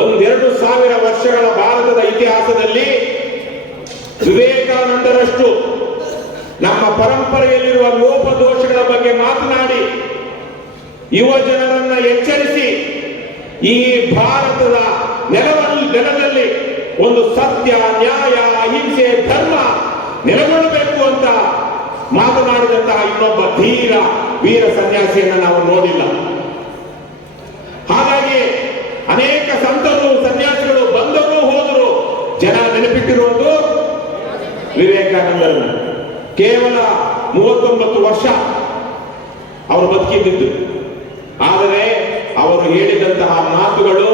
1,000-2,000 ವರ್ಷಗಳ ಭಾರತದ ಇತಿಹಾಸದಲ್ಲಿ ವಿವೇಕಾನಂದರಷ್ಟು ನಮ್ಮ ಪರಂಪರೆಯಲ್ಲಿರುವ ಲೋಪದೋಷಗಳ ಬಗ್ಗೆ ಮಾತನಾಡಿ ಯುವ ಜನರನ್ನ ಎಚ್ಚರಿಸಿ ಈ ಭಾರತದ ನೆಲದಲ್ಲಿ ಒಂದು ಸತ್ಯ, ನ್ಯಾಯ, ಅಹಿಂಸೆ, ಧರ್ಮ ನೆಲೆಗೊಳ್ಳಬೇಕು ಅಂತ ಮಾತನಾಡಿದಂತಹ ಇನ್ನೊಬ್ಬ ಧೀರ ವೀರ ಸನ್ಯಾಸಿಯನ್ನ ನಾವು ನೋಡಿಲ್ಲ. ಹಾಗಾಗಿ ಅನೇಕ ಸಂತರು, ಸನ್ಯಾಸಿಗಳು ಬಂದರು ಹೋದರು, ಜನ ನೆನಪಿಟ್ಟಿರುವುದು ವಿವೇಕಾನಂದರನ್ನು. ಕೇವಲ 39 ವರ್ಷ ಅವರು ಬದುಕಿದ್ದು. ಆದರೆ ಅವರು ಹೇಳಿದಂತಹ ಮಾತುಗಳು,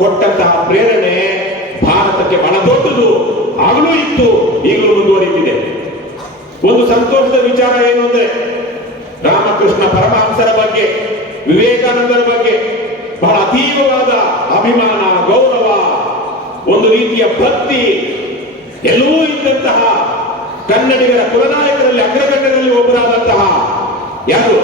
ಕೊಟ್ಟಂತಹ ಪ್ರೇರಣೆ ಭಾರತಕ್ಕೆ ಬಹಳ ದೊಡ್ಡದು. ಆಗಲೂ ಇತ್ತು, ಈಗಲೂ ಮುಂದುವರಿತಿದೆ. ಒಂದು ಸಂತೋಷದ ವಿಚಾರ ಏನು ಅಂದ್ರೆ, ರಾಮಕೃಷ್ಣ ಪರಮಹಂಸರ ಬಗ್ಗೆ, ವಿವೇಕಾನಂದರ ಬಗ್ಗೆ ಬಹಳ ಅತೀವವಾದ ಅಭಿಮಾನ, ಗೌರವ, ಒಂದು ರೀತಿಯ ಭಕ್ತಿ ಎಲ್ಲವೂ ಇದ್ದಂತಹ ಕನ್ನಡಿಗರ ಕುಲನಾಯಕರಲ್ಲಿ ಅಗ್ರಗಣ್ಯರಲ್ಲಿ ಒಬ್ಬರಾದಂತಹ ಯಾರು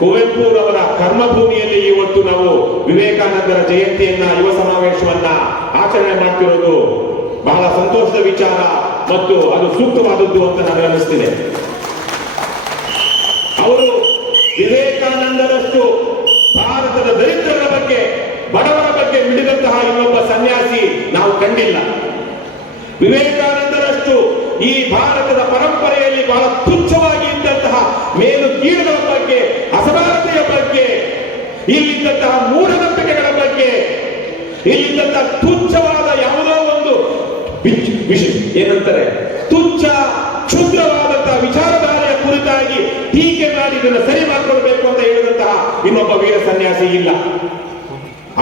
ಕುವೆಂಪುರವರ ಕರ್ಮಭೂಮಿಯಲ್ಲಿ ಇವತ್ತು ನಾವು ವಿವೇಕಾನಂದರ ಜಯಂತಿಯನ್ನ, ಯುವ ಸಮಾವೇಶವನ್ನ ಆಚರಣೆ ಮಾಡ್ತಿರೋದು ಬಹಳ ಸಂತೋಷದ ವಿಚಾರ ಮತ್ತು ಅದು ಸೂಕ್ತವಾದದ್ದು ಅಂತ ನನಗೆ ಅನಿಸ್ತಿದೆ. ಅವರು ವಿವೇಕಾನಂದರಷ್ಟು ಭಾರತದ ದರಿದ್ರರ ಬಗ್ಗೆ, ಬಡವರ ಬಗ್ಗೆ ಮಿಡಿದಂತಹ ಇನ್ನೊಬ್ಬ ಸನ್ಯಾಸಿ ನಾವು ಕಂಡಿಲ್ಲ. ವಿವೇಕಾನಂದರಷ್ಟು ಈ ಭಾರತದ ಪರಂಪರೆಯಲ್ಲಿ ಬಹಳ ತುಚ್ಛವಾಗಿ ಇದ್ದಂತಹ ಮೇಲು ಕೀಳುಗಳ ಬಗ್ಗೆ, ಅಸಮಾನತೆಯ ಬಗ್ಗೆ, ಇಲ್ಲಿದ್ದಂತಹ ಮೂಢನಂಬಿಕೆಗಳ ಬಗ್ಗೆ, ಇಲ್ಲಿದ್ದಂತಹ ತುಚ್ಛವಾದ ಯಾವುದೋ ಒಂದು ಏನಂತಾರೆ ತುಚ್ಛ ಕ್ಷುದ್ರವಾದಂತಹ ವಿಚಾರಧಾರೆಯ ಕುರಿತಾಗಿ ಟೀಕೆ ಮಾಡಿ ಇದನ್ನು ಸರಿ ಮಾಡಿಕೊಳ್ಬೇಕು ಅಂತ ಹೇಳಿದಂತಹ ಇನ್ನೊಬ್ಬ ವೀರ ಸನ್ಯಾಸಿ ಇಲ್ಲ.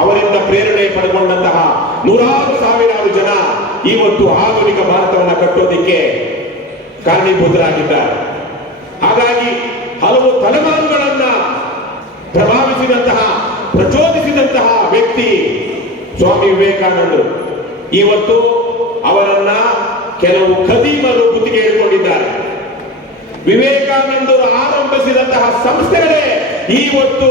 ಅವರಿಂದ ಪ್ರೇರಣೆ ಪಡೆದುಕೊಂಡಂತಹ 100,000 ಜನ ಇವತ್ತು ಆಧುನಿಕ ಭಾರತವನ್ನು ಕಟ್ಟೋದಿಕ್ಕೆ ಕಾರಣೀಭೂತರಾಗಿದ್ದಾರೆ. ಹಾಗಾಗಿ ಹಲವು ತಲೆಮಾರುಗಳನ್ನ ಪ್ರಭಾವಿಸಿದಂತಹ ಪ್ರಚೋದಿಸಿದಂತಹ ವ್ಯಕ್ತಿ ಸ್ವಾಮಿ ವಿವೇಕಾನಂದರು. ಇವತ್ತು ಅವರನ್ನ ಕೆಲವು ಖದೀಮರು ಗುತ್ತಿಗೆ ಹಿಡ್ಕೊಂಡಿದ್ದಾರೆ. ವಿವೇಕಾನಂದರು ಆರಂಭಿಸಿದಂತಹ ಸಂಸ್ಥೆಗಳೇ ಇವತ್ತು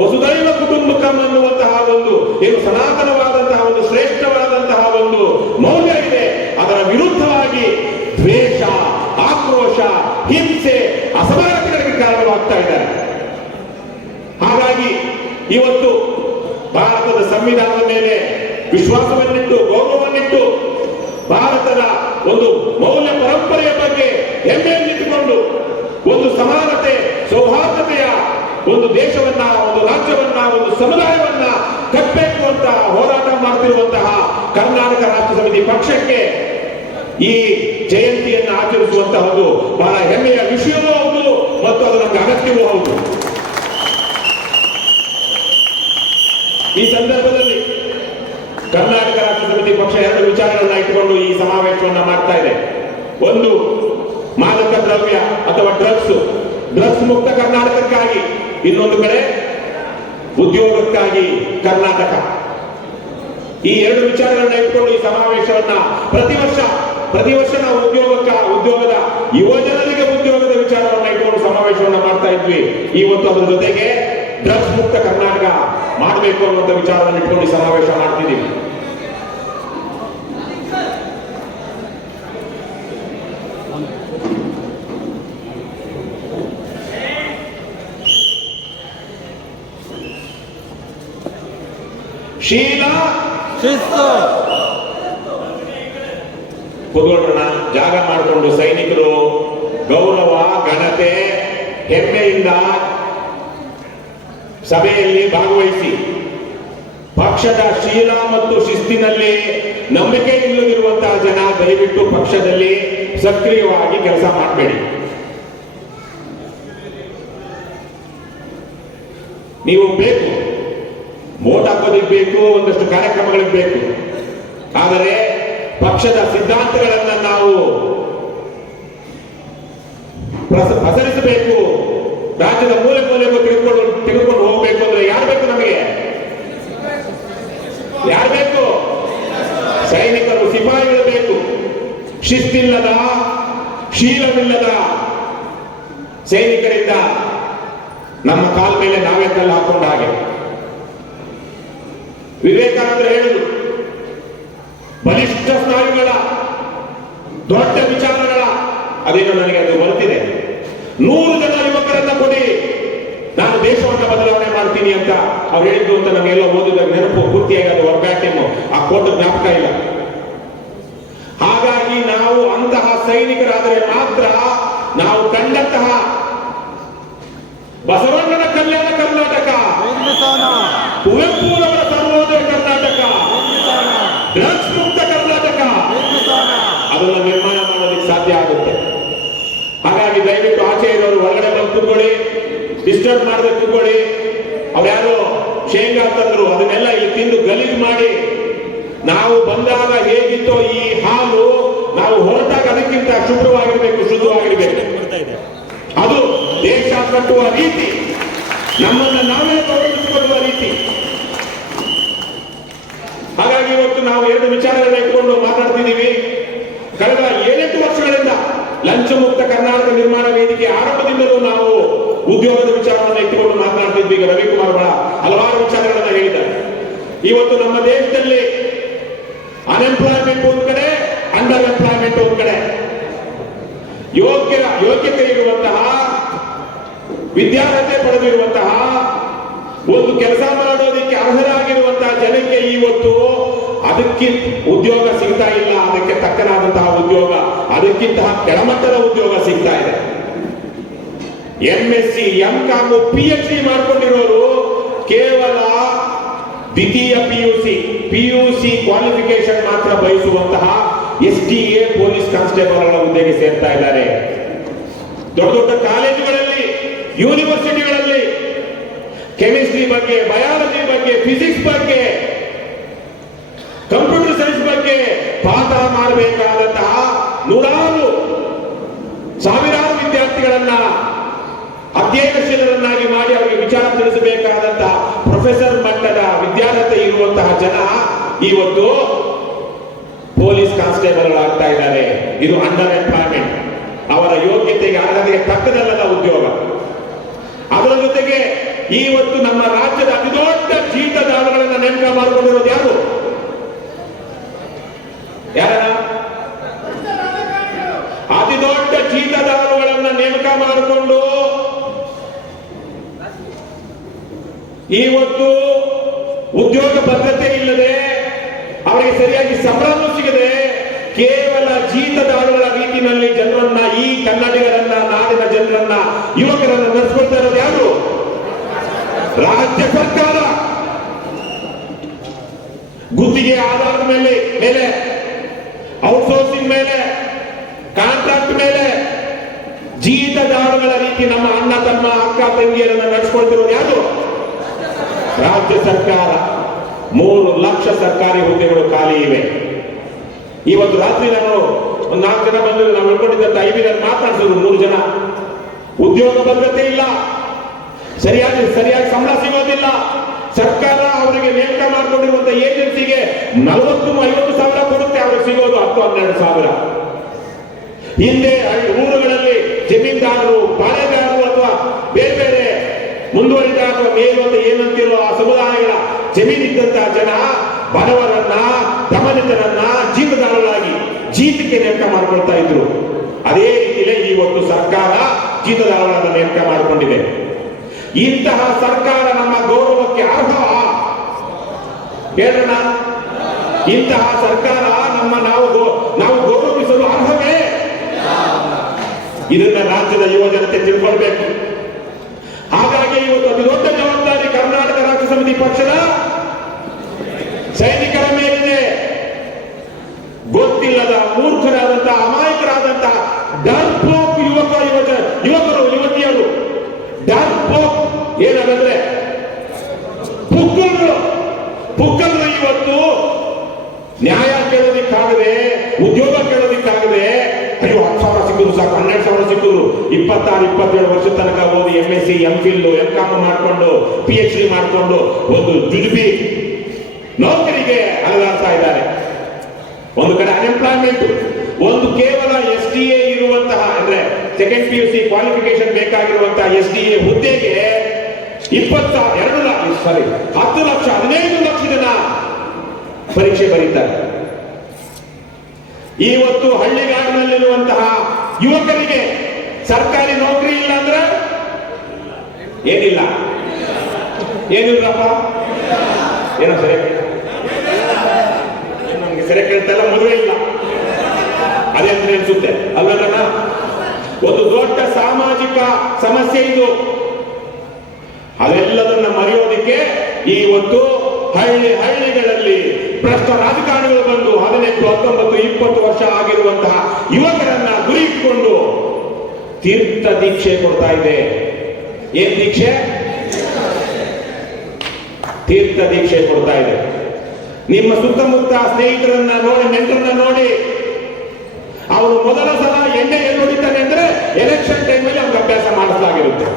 ವಸುದೈವ ಕುಟುಂಬಕಂ ಅನ್ನುವಂತಹ ಒಂದು ಏನು ಸನಾತನವಾದಂತಹ ಒಂದು ಶ್ರೇಷ್ಠವಾದಂತಹ ಒಂದು ಮೌಲ್ಯ ಇದೆ, ಅದರ ವಿರುದ್ಧವಾಗಿ ದ್ವೇಷ, ಆಕ್ರೋಶ, ಹಿಂಸೆ, ಅಸಮಾನತೆಗಳಿಗೆ ಕಾರಣವಾಗ್ತಾ ಇದ್ದಾರೆ. ಹಾಗಾಗಿ ಇವತ್ತು ಭಾರತದ ಸಂವಿಧಾನದ ಮೇಲೆ ವಿಶ್ವಾಸವನ್ನಿಟ್ಟು, ಗೌರವವನ್ನಿಟ್ಟು, ಭಾರತದ ಒಂದು ಮೌಲ್ಯ ಪರಂಪರೆಯ ಬಗ್ಗೆ ಹೆಮ್ಮೆಯನ್ನಿಟ್ಟುಕೊಂಡು ಒಂದು ಸಮಾನತೆ, ಸೌಹಾರ್ದತೆಯ ಒಂದು ದೇಶವನ್ನ, ಒಂದು ರಾಜ್ಯವನ್ನ, ಒಂದು ಸಮುದಾಯವನ್ನ ಕಟ್ಟಬೇಕು ಅಂತ ಹೋರಾಟ ಮಾಡ್ತಿರುವಂತಹ ಕರ್ನಾಟಕ ರಾಷ್ಟ್ರ ಸಮಿತಿ ಪಕ್ಷಕ್ಕೆ ಈ ಜಯಂತಿಯನ್ನು ಆಚರಿಸುವಂತಹದ್ದು ಬಹಳ ಹೆಮ್ಮೆಯ ವಿಷಯವೂ ಹೌದು ಮತ್ತು ಅದು ನಮಗೆ ಅಗತ್ಯವೂ ಹೌದು. ಈ ಸಂದರ್ಭದಲ್ಲಿ ಕರ್ನಾಟಕ ರಾಷ್ಟ್ರ ಸಮಿತಿ ಪಕ್ಷ ಎರಡು ವಿಚಾರಗಳನ್ನ ಇಟ್ಟುಕೊಂಡು ಈ ಸಮಾವೇಶವನ್ನ ಮಾಡ್ತಾ ಇದೆ. ಒಂದು, ಮಾದಕ ದ್ರವ್ಯ ಅಥವಾ ಡ್ರಗ್ಸ್ ಮುಕ್ತ ಕರ್ನಾಟಕಕ್ಕಾಗಿ, ಇನ್ನೊಂದು ಕಡೆ ಉದ್ಯೋಗಕ್ಕಾಗಿ ಕರ್ನಾಟಕ. ಈ ಎರಡು ವಿಚಾರಗಳನ್ನ ಇಟ್ಕೊಂಡು ಈ ಸಮಾವೇಶವನ್ನ ಪ್ರತಿ ವರ್ಷ ನಾವು ಉದ್ಯೋಗದ ಯುವಜನರಿಗೆ ಉದ್ಯೋಗದ ವಿಚಾರವನ್ನ ಇಟ್ಕೊಂಡು ಸಮಾವೇಶವನ್ನ ಮಾಡ್ತಾ ಇದ್ವಿ. ಇವತ್ತು ಅದರ ಜೊತೆಗೆ ಡ್ರಗ್ಸ್ ಮುಕ್ತ ಕರ್ನಾಟಕ ಮಾಡಬೇಕು ಅನ್ನುವಂಥ ವಿಚಾರವನ್ನು ಇಟ್ಕೊಂಡು ಈ ಸಮಾವೇಶ ಮಾಡ್ತಿದ್ದೀವಿ. ಶೀಲ ಶಿಸ್ತು. ಕುತ್ಕೊಳ್ಳೋಣ, ಜಾಗ ಮಾಡಿಕೊಂಡು ಸೈನಿಕರು ಗೌರವ, ಘನತೆ, ಹೆಮ್ಮೆಯಿಂದ ಸಭೆಯಲ್ಲಿ ಭಾಗವಹಿಸಿ. ಪಕ್ಷದ ಶೀಲ ಮತ್ತು ಶಿಸ್ತಿನಲ್ಲಿ ನಂಬಿಕೆ ಇಲ್ಲದಿರುವಂತಹ ಜನ ದಯವಿಟ್ಟು ಪಕ್ಷದಲ್ಲಿ ಸಕ್ರಿಯವಾಗಿ ಕೆಲಸ ಮಾಡಬೇಡಿ. ನೀವು ಬೇಕು, ವೋಟ್ ಹಾಕೋದಿಕ್ ಬೇಕು, ಒಂದಷ್ಟು ಕಾರ್ಯಕ್ರಮಗಳಿಗೆ ಬೇಕು, ಆದರೆ ಪಕ್ಷದ ಸಿದ್ಧಾಂತಗಳನ್ನ ನಾವು ಪ್ರಸರಿಸಬೇಕು. ರಾಜ್ಯದ ಮೂಲೆ ಮೂಲೆಗೂ ತೆಗೆದುಕೊಂಡು ಹೋಗಬೇಕು ಅಂದ್ರೆ ಯಾರು ಬೇಕು? ನಮಗೆ ಯಾರು ಬೇಕು? ಸೈನಿಕರು, ಸಿಪಾಯಿಗಳು ಬೇಕು. ಶಿಸ್ತಿಲ್ಲದ, ಶೀಲವಿಲ್ಲದ ಸೈನಿಕರಿಂದ ನಮ್ಮ ಕಾಲ ಮೇಲೆ ನಾವೇ ಕಲ್ಲು ಹಾಕೊಂಡ ಹಾಗೆ. ವಿವೇಕಾನಂದರು ಹೇಳಿದ್ರು, ಬಲಿಷ್ಠ ಸ್ನಾಯುಗಳ, ದೊಡ್ಡ ವಿಚಾರಗಳ, ಅದೇನು ನನಗೆ ಅದು ಬರ್ತಿದೆ, 100 ಜನ ಯುವಕರನ್ನ ಕೊಡಿ, ನಾನು ದೇಶವನ್ನ ಬದಲಾವಣೆ ಮಾಡ್ತೀನಿ ಅಂತ ಅವ್ರು ಹೇಳಿದ್ದು ಅಂತ ನಮಗೆಲ್ಲ ಓದಿದಾಗ ನೆನಪು ಪೂರ್ತಿಯಾಗಿ ಅದು ವರ್ಬ್ಯಾಟಿಮ್ ಆ ಕೋಟ ಜ್ಞಾಪಕ ಇಲ್ಲ. ಹಾಗಾಗಿ ನಾವು ಅಂತಹ ಸೈನಿಕರಾದರೆ ಮಾತ್ರ ನಾವು ಕಂಡಂತಹ ಬಸವಣ್ಣನ ಕಲ್ಯಾಣ ಕರ್ನಾಟಕ, ಕುವೆಂಪುರವರ ಸರ್ವೋದಯ ಕರ್ನಾಟಕ, ಡ್ರಗ್ಸ್ ಮುಕ್ತ ಕರ್ನಾಟಕ ಅದನ್ನು ನಿರ್ಮಾಣ ಮಾಡೋದಕ್ಕೆ ಸಾಧ್ಯ ಆಗುತ್ತೆ. ಹಾಗಾಗಿ ದಯವಿಟ್ಟು ಆಚೆ ಇರೋರು ಒಳಗಡೆ ಬಂದು ಕೂತ್ಕೊಳ್ಳಿ, ಡಿಸ್ಟರ್ಬ್ ಮಾಡದೆ ಕೂತ್ಕೊಳ್ಳಿ. ಅವ್ಯಾರು ಶೇಂಗಾ ತಂದ್ರು ಅದನ್ನೆಲ್ಲ ಇಲ್ಲಿ ತಿಂದು ಗಲೀಜು ಮಾಡಿ, ನಾವು ಬಂದಾಗ ಹೇಗಿತ್ತೋ ಈ ಹಾಲು ನಾವು ಹೊರಟಾಗ ಅದಕ್ಕಿಂತ ಶುಭ್ರವಾಗಿರ್ಬೇಕು, ಶುದ್ಧವಾಗಿರ್ಬೇಕು. ಅದು ದೇಶ ಕಟ್ಟುವ ರೀತಿ, ನಮ್ಮನ್ನು ನಾವೇ ಗೌರವಿಸಿಕೊಳ್ಳುವ ರೀತಿ. ಹಾಗಾಗಿ ಇವತ್ತು ನಾವು 2 ವಿಚಾರಗಳನ್ನ ಇಟ್ಕೊಂಡು ಮಾತಾಡ್ತಿದ್ದೀವಿ. ಕಳೆದ 7-8 ವರ್ಷಗಳಿಂದ ಲಂಚ ಮುಕ್ತ ಕರ್ನಾಟಕ ನಿರ್ಮಾಣ ವೇದಿಕೆ ಆರಂಭದಿಂದಲೂ ನಾವು ಉದ್ಯೋಗದ ವಿಚಾರವನ್ನು ಇಟ್ಟುಕೊಂಡು ಮಾತನಾಡ್ತಿದ್ವಿ. ಈಗ ರವಿಕುಮಾರ್ ಬಹಳ ಹಲವಾರು ವಿಚಾರಗಳನ್ನ ಹೇಳಿದ್ದಾರೆ. ಇವತ್ತು ನಮ್ಮ ದೇಶದಲ್ಲಿ ಅನ್ಎಂಪ್ಲಾಯ್ಮೆಂಟ್ ಒಂದ್ ಕಡೆ, ಅಂಡರ್ ಎಂಪ್ಲಾಯ್ಮೆಂಟ್ ಒಂದ್ ಕಡೆ. ಯೋಗ್ಯತೆ ಇರುವಂತಹ, ವಿದ್ಯಾರ್ಹತೆ ಪಡೆದಿರುವಂತಹ, ಒಂದು ಕೆಲಸ ಮಾಡೋದಕ್ಕೆ ಅರ್ಹರಾಗಿರುವಂತಹ ಜನಕ್ಕೆ ಇವತ್ತು ಅದಕ್ಕೆ ಉದ್ಯೋಗ ಸಿಗ್ತಾ ಇಲ್ಲ. ಅದಕ್ಕೆ ತಕ್ಕನಾದಂತಹ ಉದ್ಯೋಗ, ಅದಕ್ಕಿಂತ ಕೆಳಮಟ್ಟದ ಉದ್ಯೋಗ ಸಿಗ್ತಾ ಇದೆ. MSc, MCom, PhD ಮಾಡ್ಕೊಂಡಿರೋರು ಕೇವಲ ದ್ವಿತೀಯ PUC ಕ್ವಾಲಿಫಿಕೇಶನ್ ಮಾತ್ರ ಬಯಸುವಂತಹ STA ಪೊಲೀಸ್ ಕಾನ್ಸ್ಟೇಬಲ್ಗಳ ಹುದ್ದೆಗೆ ಸೇರ್ತಾ ಇದ್ದಾರೆ. ದೊಡ್ಡ ದೊಡ್ಡ ಕಾಲೇಜುಗಳಲ್ಲಿ, ಯೂನಿವರ್ಸಿಟಿಗಳಲ್ಲಿ ಕೆಮಿಸ್ಟ್ರಿ ಬಗ್ಗೆ, ಬಯಾಲಜಿ ಬಗ್ಗೆ, ಫಿಸಿಕ್ಸ್ ಬಗ್ಗೆ, ಕಂಪ್ಯೂಟರ್ ಸೈನ್ಸ್ ಬಗ್ಗೆ ಪಾಠ ಮಾಡಬೇಕಾದಂತಹ ಸಾವಿರಾರು ವಿದ್ಯಾರ್ಥಿಗಳನ್ನ ಅಧ್ಯಯನಶೀಲರನ್ನಾಗಿ ಮಾಡಿ ಅವರಿಗೆ ವಿಚಾರ ತಿಳಿಸಬೇಕಾದ ಜನ ಇವತ್ತು ಪೊಲೀಸ್ ಕಾನ್ಸ್ಟೇಬಲ್ ಆಗ್ತಾ ಇದ್ದಾರೆ. ಇದು ಅಂಡರ್ ಎಂಪ್ಲಾಯ್ಮೆಂಟ್, ಅವರ ಯೋಗ್ಯತೆಗೆ ಅರ್ಹತೆಗೆ ತಕ್ಕದಲ್ಲದ ಉದ್ಯೋಗ. ಅದರ ಜೊತೆಗೆ ಇವತ್ತು ನಮ್ಮ ರಾಜ್ಯದ ಅತಿ ದೊಡ್ಡ ಜೀತದಾಳುಗಳನ್ನ ನೇಮಕ ಮಾಡಿಕೊಂಡಿರೋದು ಯಾರು? ಯಾರ? ಅತಿ ದೊಡ್ಡ ಜೀತದಾಳುಗಳನ್ನ ನೇಮಕ ಮಾಡಿಕೊಂಡು ಇವತ್ತು ಉದ್ಯೋಗ ಭದ್ರತೆ ಇಲ್ಲದೆ, ಅವರಿಗೆ ಸರಿಯಾಗಿ ಸಂಬಳನೂ ಸಿಗದೆ, ಕೇವಲ ಜೀತದಾಳುಗಳ ರೀತಿಯಲ್ಲಿ ಜನರನ್ನ, ಈ ಕನ್ನಡಿಗರನ್ನ, ನಾಡಿನ ಜನರನ್ನ, ಯುವಕರನ್ನ ನಡೆಸ್ಕೊಳ್ತಾ ಇರೋದು ಯಾರು? ರಾಜ್ಯ ಸರ್ಕಾರ. ಗುತ್ತಿಗೆ ಆಧಾರದ ಮೇಲೆ ಔಟ್ಸೋರ್ಸಿಂಗ್ ಮೇಲೆ, ಕಾಂಟ್ರಾಕ್ಟ್ ಮೇಲೆ ಜೀತದಾಳುಗಳ ರೀತಿ ನಮ್ಮ ಅಣ್ಣ ತಮ್ಮ ಅಕ್ಕ ತಂಗಿಯರನ್ನ ನಡೆಸ್ಕೊಳ್ತಿರೋದು ಯಾರು? ರಾಜ್ಯ ಸರ್ಕಾರ. 3 ಲಕ್ಷ ಸರ್ಕಾರಿ ಹುದ್ದೆಗಳು ಖಾಲಿ ಇವೆ. ಇವತ್ತು ರಾತ್ರಿ ನಾನು ಒಂದು 4 ಜನ ಬಂದು ನಾವು ಉಳ್ಕೊಂಡಿದ್ದಂತ ಐಬಿನಲ್ಲಿ ಮಾತಾಡ್ಸಿದ್ರು. 3 ಜನ ಉದ್ಯೋಗ ಭದ್ರತೆ ಇಲ್ಲ, ಸರಿಯಾಗಿ ಸಂಬಳ ಸಿಗೋದಿಲ್ಲ. ಸರ್ಕಾರ ಅವರಿಗೆ ನೇಮಕ ಮಾಡಿಕೊಂಡಿರುವಂತಹ ಏಜೆನ್ಸಿಗೆ 40-50 ಸಾವಿರ ಕೊಡುತ್ತೆ, ಅವ್ರಿಗೆ ಸಿಗೋದು 10-12 ಸಾವಿರ. ಹಿಂದೆ ಊರುಗಳಲ್ಲಿ ಜಮೀನ್ದಾರರು, ಪಾಳೆಗಾರರು ಅಥವಾ ಬೇರೆ ಬೇರೆ ಮುಂದುವರಿದ ಅಥವಾ ಮೇಲು ಅಂತ ಏನಂತಿರೋ ಆ ಸಮುದಾಯಗಳ ಜಮೀನಿದ್ದಂತಹ ಜನ ಬಡವರನ್ನ, ದಮನಿತರನ್ನ ಜೀತದಾರರಾಗಿ ಜೀತಕ್ಕೆ ನೇಮಕ ಮಾಡಿಕೊಳ್ತಾ ಇದ್ರು. ಅದೇ ರೀತಿಯಲ್ಲೇ ಇವತ್ತು ಸರ್ಕಾರ ಜೀತದಾರರನ್ನ ನೇಮಕ ಮಾಡಿಕೊಂಡಿದೆ. ಇಂತಹ ಸರ್ಕಾರ ನಮ್ಮ ಗೌರವಕ್ಕೆ ಅರ್ಹ? ಹೇಳೋಣ, ಇಂತಹ ಸರ್ಕಾರ ನಾವು ಗೌರವಿಸಲು ಅರ್ಹವೇ? ಇದನ್ನ ರಾಜ್ಯದ ಯುವ ಜನತೆ ತಿಳ್ಕೊಳ್ಬೇಕು. ಹಾಗಾಗಿ ಇವತ್ತು ಅತಿ ದೊಡ್ಡ ಜವಾಬ್ದಾರಿ ಕರ್ನಾಟಕ ರಾಜ್ಯ ಸಮಿತಿ ಪಕ್ಷದ ಸೈನಿಕರ ಮೇಲಿದೆ. ಗೊತ್ತಿಲ್ಲದ, ಮೂರ್ಖರಾದಂತಹ, ಅಮಾಯಕರಾದಂತಹ ಡರ್ಪೋಕ್ ಯುವಕರು ಯುವತಿಯರು, ಡರ್ಪೋಕ್ ಏನಂದ್ರೆ ಪುಕ್ಕಲರು ಇವತ್ತು ನ್ಯಾಯ ಕೇಳೋದಿಕ್ಕಾಗದೆ, ಉದ್ಯೋಗ ಕೇಳೋದಿಕ್ಕಾಗದೆ, ಅಯ್ಯೋ 10,000 ಸಿಕ್ಕಿದ್ರು ಸಾಕು, 12,000 ಸಿಕ್ಕಿದ್ರು, 26-27 ವರ್ಷದ ತನಕ ಓದಿ MSc, MPhil, MCom ಮಾಡಿಕೊಂಡು PhD ಮಾಡಿಕೊಂಡು ಒಂದು ಜುಜುಬಿ ನೌಕರಿಗೆ ಅಲದಾಡ್ತಾ ಇದ್ದಾರೆ. ಒಂದು ಕಡೆ ಅನ್ಎಂಪ್ಲಾಯ್ಮೆಂಟ್, ಒಂದು ಕೇವಲ SDA ಇರುವಂತಹ, ಅಂದ್ರೆ ಸೆಕೆಂಡ್ PUC ಕ್ವಾಲಿಫಿಕೇಶನ್ ಬೇಕಾಗಿರುವಂತಹ SDA ಹುದ್ದೆಗೆ 10 ಲಕ್ಷ 15 ಲಕ್ಷ ಜನ ಪರೀಕ್ಷೆ ಬರೀತಾರೆ. ಇವತ್ತು ಹಳ್ಳಿಗಾಡಿನಲ್ಲಿರುವಂತಹ ಯುವಕರಿಗೆ ಸರ್ಕಾರಿ ನೌಕರಿ ಇಲ್ಲ ಅಂದ್ರೆ ಏನಿಲ್ಲಪ್ಪ, ಏನೋ ಸರಿ ನಮ್ಗೆ ಸರಿ ಕೇಳ್ತಲ್ಲ, ಮದುವೆ ಇಲ್ಲ, ಅದೇ ಅಂದ್ರೆ ಅನ್ಸುತ್ತೆ ಅಲ್ವಲ್ಲ? ಒಂದು ದೊಡ್ಡ ಸಾಮಾಜಿಕ ಸಮಸ್ಯೆ ಇದು. ಅದೆಲ್ಲದನ್ನ ಮರೆಯೋದಿಕ್ಕೆ ಇವತ್ತು ಹಳ್ಳಿಗಳಲ್ಲಿ ಭ್ರಷ್ಟ ರಾಜಕಾರಣಿಗಳು ಬಂದು 18, 19, 20 ವರ್ಷ ಆಗಿರುವಂತಹ ಯುವಕರನ್ನ ಗುರಿ ಇಟ್ಕೊಂಡು ತೀರ್ಥ ದೀಕ್ಷೆ ಕೊಡ್ತಾ ಇದೆ. ಏನ್ ದೀಕ್ಷೆ? ತೀರ್ಥ ದೀಕ್ಷೆ ಕೊಡ್ತಾ ಇದೆ. ನಿಮ್ಮ ಸುತ್ತಮುತ್ತ ಸ್ನೇಹಿತರನ್ನ ನೋಡಿ, ನೆಂಟರನ್ನ ನೋಡಿ, ಅವರು ಮೊದಲ ಸಲ ಎಣ್ಣೆ ಎಲ್ಲಿ ಹೊಡಿತಾನೆ ಅಂದ್ರೆ ಎಲೆಕ್ಷನ್ ಟೈಮಲ್ಲಿ ಅವ್ರಿಗೆ ಅಭ್ಯಾಸ ಮಾಡಿಸಲಾಗಿರುತ್ತೆ.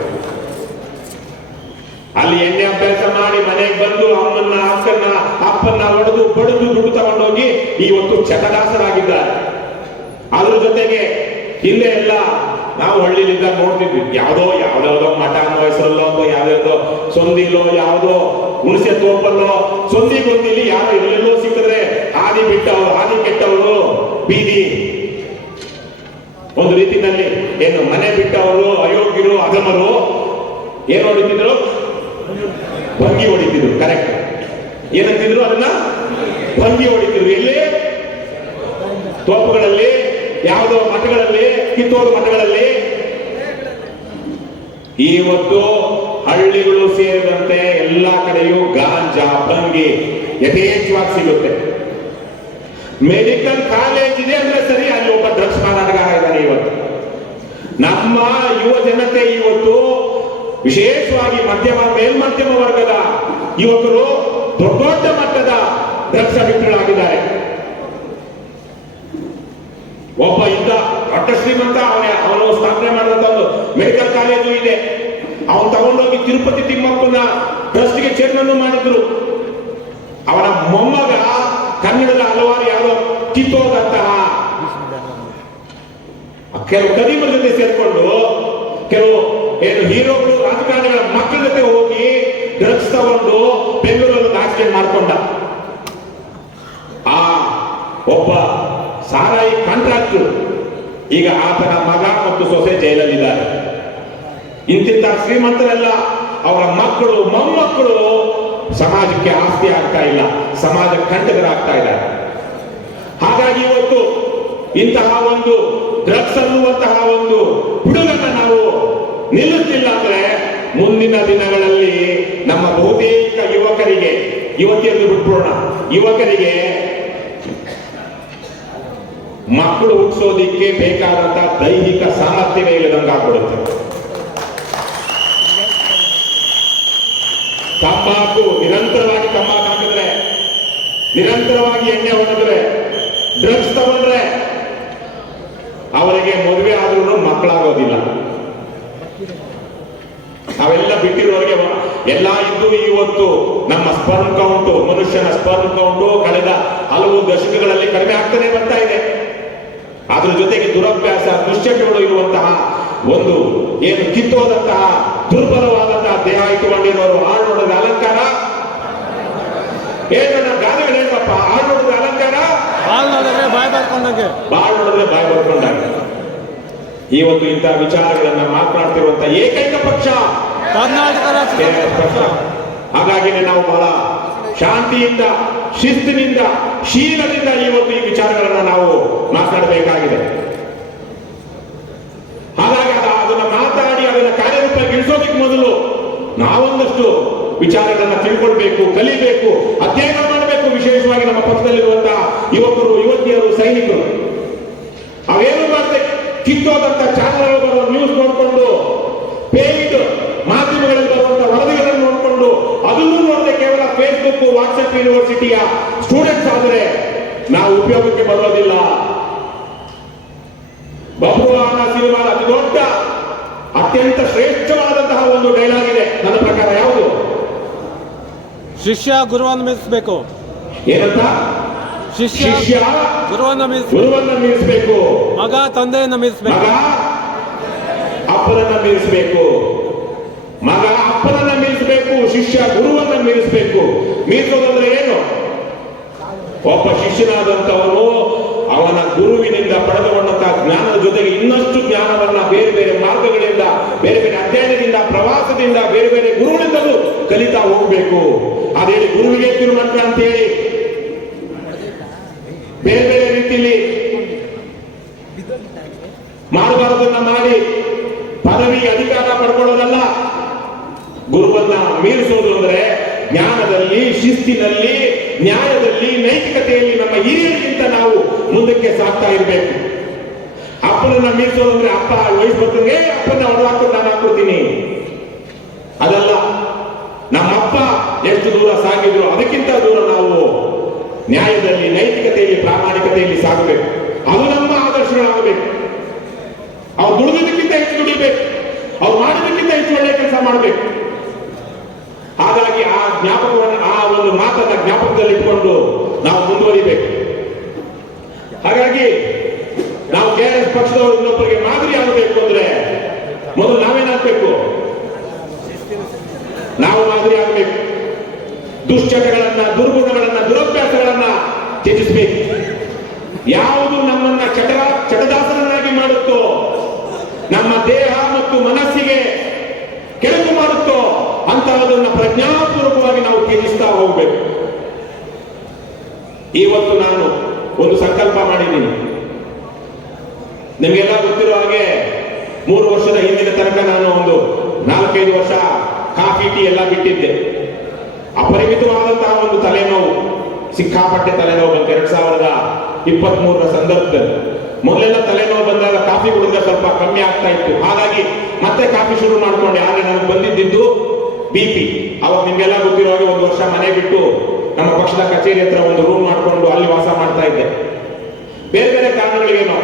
ಅಲ್ಲಿ ಎಣ್ಣೆ ಅಭ್ಯಾಸ ಮಾಡಿ ಮನೆಗೆ ಬಂದು ಅಮ್ಮನ್ನ, ಅಪ್ಪನ್ನ ಹೊಡೆದು ಬಡಿದು ದುಡ್ಡು ತಗೊಂಡೋಗಿ ಇವತ್ತು ಚಟದಾಸರಾಗಿದ್ದಾರೆ. ಅದ್ರ ಜೊತೆಗೆ ಹಿಂದೆ ಎಲ್ಲ ನಾವು ಹಳ್ಳಿಲಿಂದ ನೋಡ್ತಿದ್ವಿ, ಯಾವ್ದೋ ಮಠ ಅನ್ನೋ ಹೆಸರಲ್ಲೋ ಅಥವಾ ಯಾವ್ಯಾವ್ದೋ ಸೊಂದಿಲ್ಲೋ, ಯಾವುದೋ ಹುಣಸೆ ತೋಪಲ್ಲೋ, ಸೊಂದಿ ಗೊಂದಿಲಿ ಯಾರೋ ಎಲ್ಲೆಲ್ಲೋ ಸಿಕ್ಕಿದ್ರೆ ಹಾದಿ ಕೆಟ್ಟವರು, ಬೀದಿ ಒಂದು ರೀತಿನಲ್ಲಿ ಏನು ಮನೆ ಬಿಟ್ಟವರು, ಅಯೋಗ್ಯರು, ಅಧಮರು ಏನು ಹೊಡಿತಿದ್ರು? ಭಂಗಿ ಹೊಡಿತಿದ್ರು. ಕರೆಕ್ಟ್. ಏನಂತಿದ್ರು? ಅದನ್ನ ಭಂಗಿ ಹೊಡಿತಿದ್ರು. ಎಲ್ಲಿ? ತೋಪುಗಳಲ್ಲಿ, ಯಾವುದೋ ಮಠಗಳಲ್ಲಿ, ಕಿತ್ತೋದು ಮಠಗಳಲ್ಲಿ. ಇವತ್ತು ಹಳ್ಳಿಗಳು ಸೇರಿದಂತೆ ಎಲ್ಲಾ ಕಡೆಯೂ ಗಾಂಜಾ, ಭಂಗಿ ಯಥೇಚ್ಛವಾಗಿ ಸಿಗುತ್ತೆ. ಮೆಡಿಕಲ್ ಕಾಲೇಜ್ ಇದೆ ಅಂದ್ರೆ ಸರಿ, ಅಲ್ಲಿ ಒಬ್ಬ ಡ್ರಗ್ಸ್ ಮಾರಾಟಗಾರ ಇದ್ದಾನೆ. ಇವತ್ತು ನಮ್ಮ ಯುವ ಜನತೆ ಇವತ್ತು ವಿಶೇಷವಾಗಿ ಮೇಲ್ಮಧ್ಯಮ ವರ್ಗದ ಯುವಕರು ದೊಡ್ಡ ಮಟ್ಟದ ಡ್ರಗ್ಸ್ ಅಡಿಕ್ಟರಾಗಿದ್ದಾರೆ. ಒಬ್ಬ ಇದ್ದ ದೊಡ್ಡ ಶ್ರೀಮಂತ, ಅವನು ಸ್ಥಾಪನೆ ಮಾಡಿದಂತ ಒಂದು ಮೆಡಿಕಲ್ ಕಾಲೇಜು ಇದೆ. ಅವನು ತಗೊಂಡೋಗಿ ತಿರುಪತಿ ತಿಮ್ಮಪ್ಪನ ಟ್ರಸ್ಟ್ಗೆ ಚೇರ್ಮನ್ ಮಾಡಿದ್ರು. ಅವನ ಕೆಲವು ಕದಿಮರ ಜೊತೆ ಸೇರ್ಕೊಂಡು ಕೆಲವು ಏನು ಹೀರೋಗಳು ರಾಜಕಾರಣಿಗಳ ಮಕ್ಕಳ ಜೊತೆ ಹೋಗಿ ಡ್ರಗ್ಸ್ ತಗೊಂಡು ಬೆಂಗಳೂರಲ್ಲಿ ಆಕ್ಸಿಡೆಂಟ್ ಮಾಡ್ಕೊಂಡ. ಆ ಒಬ್ಬ ಸಾರಾಯಿ ಕಾಂಟ್ರಾಕ್ಟರ್ ಈಗ ಆತನ ಮಗ ಮತ್ತು ಸೊಸೆ ಜೈಲಲ್ಲಿದ್ದಾರೆ. ಇಂತಿಂತ ಶ್ರೀಮಂತರೆಲ್ಲ ಅವರ ಮಕ್ಕಳು ಮೊಮ್ಮಕ್ಕಳು ಸಮಾಜಕ್ಕೆ ಆಸ್ತಿ ಆಗ್ತಾ ಇಲ್ಲ, ಸಮಾಜ ಕಂಟಕರಾಗ್ತಾ ಇದ್ದಾರೆ. ಹಾಗಾಗಿ ಇವತ್ತು ಇಂತಹ ಒಂದು ಡ್ರಗ್ಸ್ ಅನ್ನುವಂತಹ ಒಂದು ಹುಡುಗನ್ನ ನಾವು ನಿಲ್ಲಿಸಲಿಲ್ಲ ಅಂದ್ರೆ ಮುಂದಿನ ದಿನಗಳಲ್ಲಿ ನಮ್ಮ ಬಹುತೇಕ ಯುವಕರಿಗೆ, ಯುವತಿಯನ್ನು ಬಿಟ್ಬಿಡೋಣ, ಯುವಕರಿಗೆ ಮಕ್ಕಳು ಹುಟ್ಟಿಸೋದಿಕ್ಕೆ ಬೇಕಾದಂತ ದೈಹಿಕ ಸಾಮರ್ಥ್ಯವೇ ಇಲ್ಲದಂಗಾಗ್ಬಿಡುತ್ತೆ. ತಂಬಾಕು ನಿರಂತರವಾಗಿ ತಂಬಾಕು ಹಾಕಿದ್ರೆ, ನಿರಂತರವಾಗಿ ಎಣ್ಣೆ ಹೊಡೆದ್ರೆ, ಡ್ರಗ್ಸ್ ತಗೊಂಡ್ರೆ ಅವರಿಗೆ ಮದುವೆ ಆದ್ರೂ ಮಕ್ಕಳಾಗೋದಿಲ್ಲ. ಅವೆಲ್ಲ ಬಿಟ್ಟಿರೋರಿಗೆ ಎಲ್ಲ ಇದ್ದು ಇವತ್ತು ನಮ್ಮ ಸ್ಪರ್ಮ್ ಕೌಂಟ್, ಮನುಷ್ಯನ ಸ್ಪರ್ಮ್ ಕೌಂಟು ಕಳೆದ ಹಲವು ದಶಕಗಳಲ್ಲಿ ಕಡಿಮೆ ಆಗ್ತಾನೆ ಬರ್ತಾ ಇದೆ. ಅದ್ರ ಜೊತೆಗೆ ದುರಭ್ಯಾಸ, ದುಶ್ಚಟಗಳು ಇರುವಂತಹ ಒಂದು ಏನು ಕಿತ್ತೋದಂತಹ ದುರ್ಬಲವಾದಂತಹ ದೇಹ ಇಟ್ಟುಕೊಂಡಿರೋರು ಹಾಳು ನೋಡದ ಅಲಂಕಾರ ಏನನ್ನ ಗಾದೆಗಳು ಏನಪ್ಪ, ಹಾಳು ನೋಡದ ಅಲಂಕಾರ ಬಾಳ್ ನೋಡಿದ್ರೆ ಬಾಯ್ ಬರ್ಕೊಂಡಂಗೆ, ಬಾಳ್ ನೋಡಿದ್ರೆ ಬಾಯ್ ಬರ್ಕೊಂಡಂಗೆ. ಇವತ್ತು ಇಂತಹ ವಿಚಾರಗಳನ್ನ ಮಾತನಾಡ್ತಿರುವಂತಹ ಏಕೈಕ ಪಕ್ಷ ಕರ್ನಾಟಕ ರಾಜ್ಯ KRS ಪಕ್ಷ. ಹಾಗಾಗಿನೇ ನಾವು ಬಹಳ ಶಾಂತಿಯಿಂದ, ಶಿಸ್ತಿನಿಂದ, ಶೀಲದಿಂದ ಇವತ್ತು ಈ ವಿಚಾರಗಳನ್ನ ನಾವು ಮಾತನಾಡಬೇಕಾಗಿದೆ. ಹಾಗಾಗಿ ಅದನ್ನ ಮಾತಾಡಿ ಅದನ್ನ ಕಾರ್ಯರೂಪಗೊಳಿಸೋದಕ್ಕೆ ಮೊದಲು ನಾವೊಂದಷ್ಟು ವಿಚಾರಗಳನ್ನ ತಿಳ್ಕೊಳ್ಬೇಕು, ಕಲಿಬೇಕು, ಅಧ್ಯಯನ ಮಾಡಬೇಕು. ವಿಶೇಷವಾಗಿ ನಮ್ಮ ಪಕ್ಷದಲ್ಲಿರುವಂತಹ ಯುವಕರು, ಯುವತಿಯರು, ಸೈನಿಕರು ಅವೇನು ಮಾಡದೆ ಕಿತ್ತೋದಂತ ಚಾನಲ್ ಬರೋ ನ್ಯೂಸ್ ನೋಡ್ಕೊಂಡು, ಪೇಯ್ಡ್ ಮಾಧ್ಯಮಗಳಲ್ಲಿ ಬರುವಂತಹ ವರದಿಗಳನ್ನು ನೋಡಿಕೊಂಡು, ಅದನ್ನು ನೋಡದೆ ಕೇವಲ ಫೇಸ್ಬುಕ್, ವಾಟ್ಸ್ಆಪ್ ಯೂನಿವರ್ಸಿಟಿಯ ಸ್ಟೂಡೆಂಟ್ಸ್ ಆದರೆ ನಾವು ಉಪಯೋಗಕ್ಕೆ ಬರೋದಿಲ್ಲ. ಬಬ್ರುವಾಹನ ಸಿನಿಮಾದ ಅತಿ ದೊಡ್ಡ ಅತ್ಯಂತ ಶ್ರೇಷ್ಠವಾದಂತಹ ಒಂದು ಡೈಲಾಗ್ ಇದೆ ನನ್ನ ಪ್ರಕಾರ. ಯಾವುದು? ಶಿಷ್ಯ ಗುರುವನ್ನು ಮೆಚ್ಚಿಸಬೇಕು. ಏನಂತ? ಶಿಷ್ಯ ಶಿಷ್ಯ ಗುರುವನ್ನು ಗುರುವನ್ನ ಮೀರಿಸಬೇಕು, ಮಗ ತಂದೆಯನ್ನು ಮೆಚ್ಚಿಸಬೇಕು, ಮಗ ಅಪ್ಪನನ್ನ ಮೀರಿಸಬೇಕು, ಮಗ ಅಪ್ಪನನ್ನ ಮೀರಿಸಬೇಕು, ಶಿಷ್ಯ ಗುರುವನ್ನ ಮೀರಿಸಬೇಕು. ಮೀರಿಸೋದಂದ್ರೆ ಏನು? ಒಬ್ಬ ಶಿಷ್ಯನಾದಂತವನು ಅವನ ಗುರುವಿನಿಂದ ಪಡೆದುಕೊಂಡಂತಹ ಜ್ಞಾನದ ಜೊತೆಗೆ ಇನ್ನಷ್ಟು ಜ್ಞಾನವನ್ನ ಬೇರೆ ಬೇರೆ ಮಾರ್ಗಗಳಿಂದ, ಬೇರೆ ಬೇರೆ ಅಧ್ಯಯನದಿಂದ, ಪ್ರವಾಸದಿಂದ, ಬೇರೆ ಬೇರೆ ಗುರುಗಳಿಂದಲೂ ಕಲಿತಾ ಹೋಗ್ಬೇಕು. ಅದೇಳಿ ಗುರುವಿಗೆ ತಿರುಮಂತ್ರ ಅಂತ ಹೇಳಿ ಬೇರೆ ಬೇರೆ ರೀತಿಯಲ್ಲಿ ಮಾಡಬಾರದನ್ನ ಮಾಡಿ ಪದವಿ ಅಧಿಕಾರ ಪಡ್ಕೊಳ್ಳೋದಲ್ಲ. ಗುರುವನ್ನ ಮೀರಿಸೋದು ಅಂದ್ರೆ ಜ್ಞಾನದಲ್ಲಿ, ಶಿಸ್ತಿನಲ್ಲಿ, ನ್ಯಾಯದಲ್ಲಿ, ನೈತಿಕತೆಯಲ್ಲಿ ನಮ್ಮ ಹಿರಿಯರಿಗಿಂತ ನಾವು ಮುಂದಕ್ಕೆ ಸಾಗ್ತಾ ಇರಬೇಕು. ಅಪ್ಪನನ್ನ ಮೀರಿಸೋದಂದ್ರೆ ಅಪ್ಪ ವಯಸ್ಸು ಅಪ್ಪನ ಹೊಡೆದಾಕೊಂಡು ನಾನು ಹಾಕೊಡ್ತೀನಿ ಅದಲ್ಲ. ನಮ್ಮಪ್ಪ ಎಷ್ಟು ದೂರ ಸಾಗಿದ್ರು ಅದಕ್ಕಿಂತ ದೂರ ನಾವು ನ್ಯಾಯದಲ್ಲಿ, ನೈತಿಕತೆಯಲ್ಲಿ, ಪ್ರಾಮಾಣಿಕತೆಯಲ್ಲಿ ಸಾಗಬೇಕು. ಅದು ನಮ್ಮ ಆದರ್ಶಗಳಾಗಬೇಕು. ಅವ್ರು ದುಡಿದಕ್ಕಿಂತ ಹೆಚ್ಚು ದುಡಿಬೇಕು, ಅವ್ರು ಮಾಡಿದಕ್ಕಿಂತ ಹೆಚ್ಚು ಒಳ್ಳೆಯ ಕೆಲಸ ಮಾಡಬೇಕು. ಹಾಗಾಗಿ ಆ ಜ್ಞಾಪಕವನ್ನು, ಆ ಒಂದು ಮಾತನ್ನ ಜ್ಞಾಪಕದಲ್ಲಿ ಇಟ್ಕೊಂಡು ನಾವು ಮುಂದುವರಿಬೇಕು. ಹಾಗಾಗಿ ನಾವು KRS ಪಕ್ಷದವರು ಇನ್ನೊಬ್ಬರಿಗೆ ಮಾದರಿ ಆಗಬೇಕು ಅಂದ್ರೆ ಮೊದಲು ನಾವೇನಾಗಬೇಕು? ನಾವು ಮಾದರಿ ಆಗಬೇಕು. ದುಶ್ಚಟಗಳನ್ನ, ದುರ್ಗುಣಗಳನ್ನ, ದುರಭ್ಯಾಸಗಳನ್ನ ತ್ಯಜಿಸಬೇಕು. ಯಾವುದು ನಮ್ಮನ್ನ ಚಟದಾಸರನ್ನಾಗಿ ಮಾಡುತ್ತೋ, ನಮ್ಮ ದೇಹ ಮತ್ತು ಮನಸ್ಸಿಗೆ ಕೆಳಕು ಮಾಡುತ್ತೋ ಅಂತಹದನ್ನ ಪ್ರಜ್ಞಾಪೂರ್ವಕವಾಗಿ ನಾವು ತ್ಯಜಿಸ್ತಾ ಹೋಗ್ಬೇಕು. ಇವತ್ತು ನಾನು ಒಂದು ಸಂಕಲ್ಪ ಮಾಡಿದ್ದೀನಿ. ನಿಮಗೆಲ್ಲ ಗೊತ್ತಿರೋ ಹಾಗೆ 3 ವರ್ಷದ ಹಿಂದಿನ ತನಕ ನಾನು ಒಂದು 4-5 ವರ್ಷ ಕಾಫಿ ಟೀ ಎಲ್ಲ ಬಿಟ್ಟಿದ್ದೆ. ಅಪರಿಮಿತವಾದಂತಹ ಒಂದು ತಲೆನೋವು, ಸಿಕ್ಕಾಪಟ್ಟೆ ತಲೆನೋವು ಬಂತು 2023ರ ಸಂದರ್ಭದಲ್ಲಿ. ಮೊದಲೆಲ್ಲ ತಲೆನೋವು ಬಂದಾಗ ಕಾಫಿ ಕುಡಿದ್ರೆ ಸ್ವಲ್ಪ ಕಮ್ಮಿ ಆಗ್ತಾ ಇತ್ತು. ಹಾಗಾಗಿ ಮತ್ತೆ ಕಾಫಿ ಶುರು ಮಾಡ್ಕೊಂಡೆ. ಆದ್ರೆ ನನಗೆ ಬಂದಿದ್ದು BP. ಅವಾಗ ನಿಮ್ಗೆಲ್ಲ ಗೊತ್ತಿರೋ ಹಾಗೆ 1 ವರ್ಷ ಮನೆ ಬಿಟ್ಟು ನಮ್ಮ ಪಕ್ಷದ ಕಚೇರಿ ಹತ್ರ ಒಂದು ರೂಮ್ ಮಾಡ್ಕೊಂಡು ಅಲ್ಲಿ ವಾಸ ಮಾಡ್ತಾ ಇದ್ದೆ. ಬೇರೆ ಬೇರೆ ಕಾರಣಗಳಿಗೇನೋ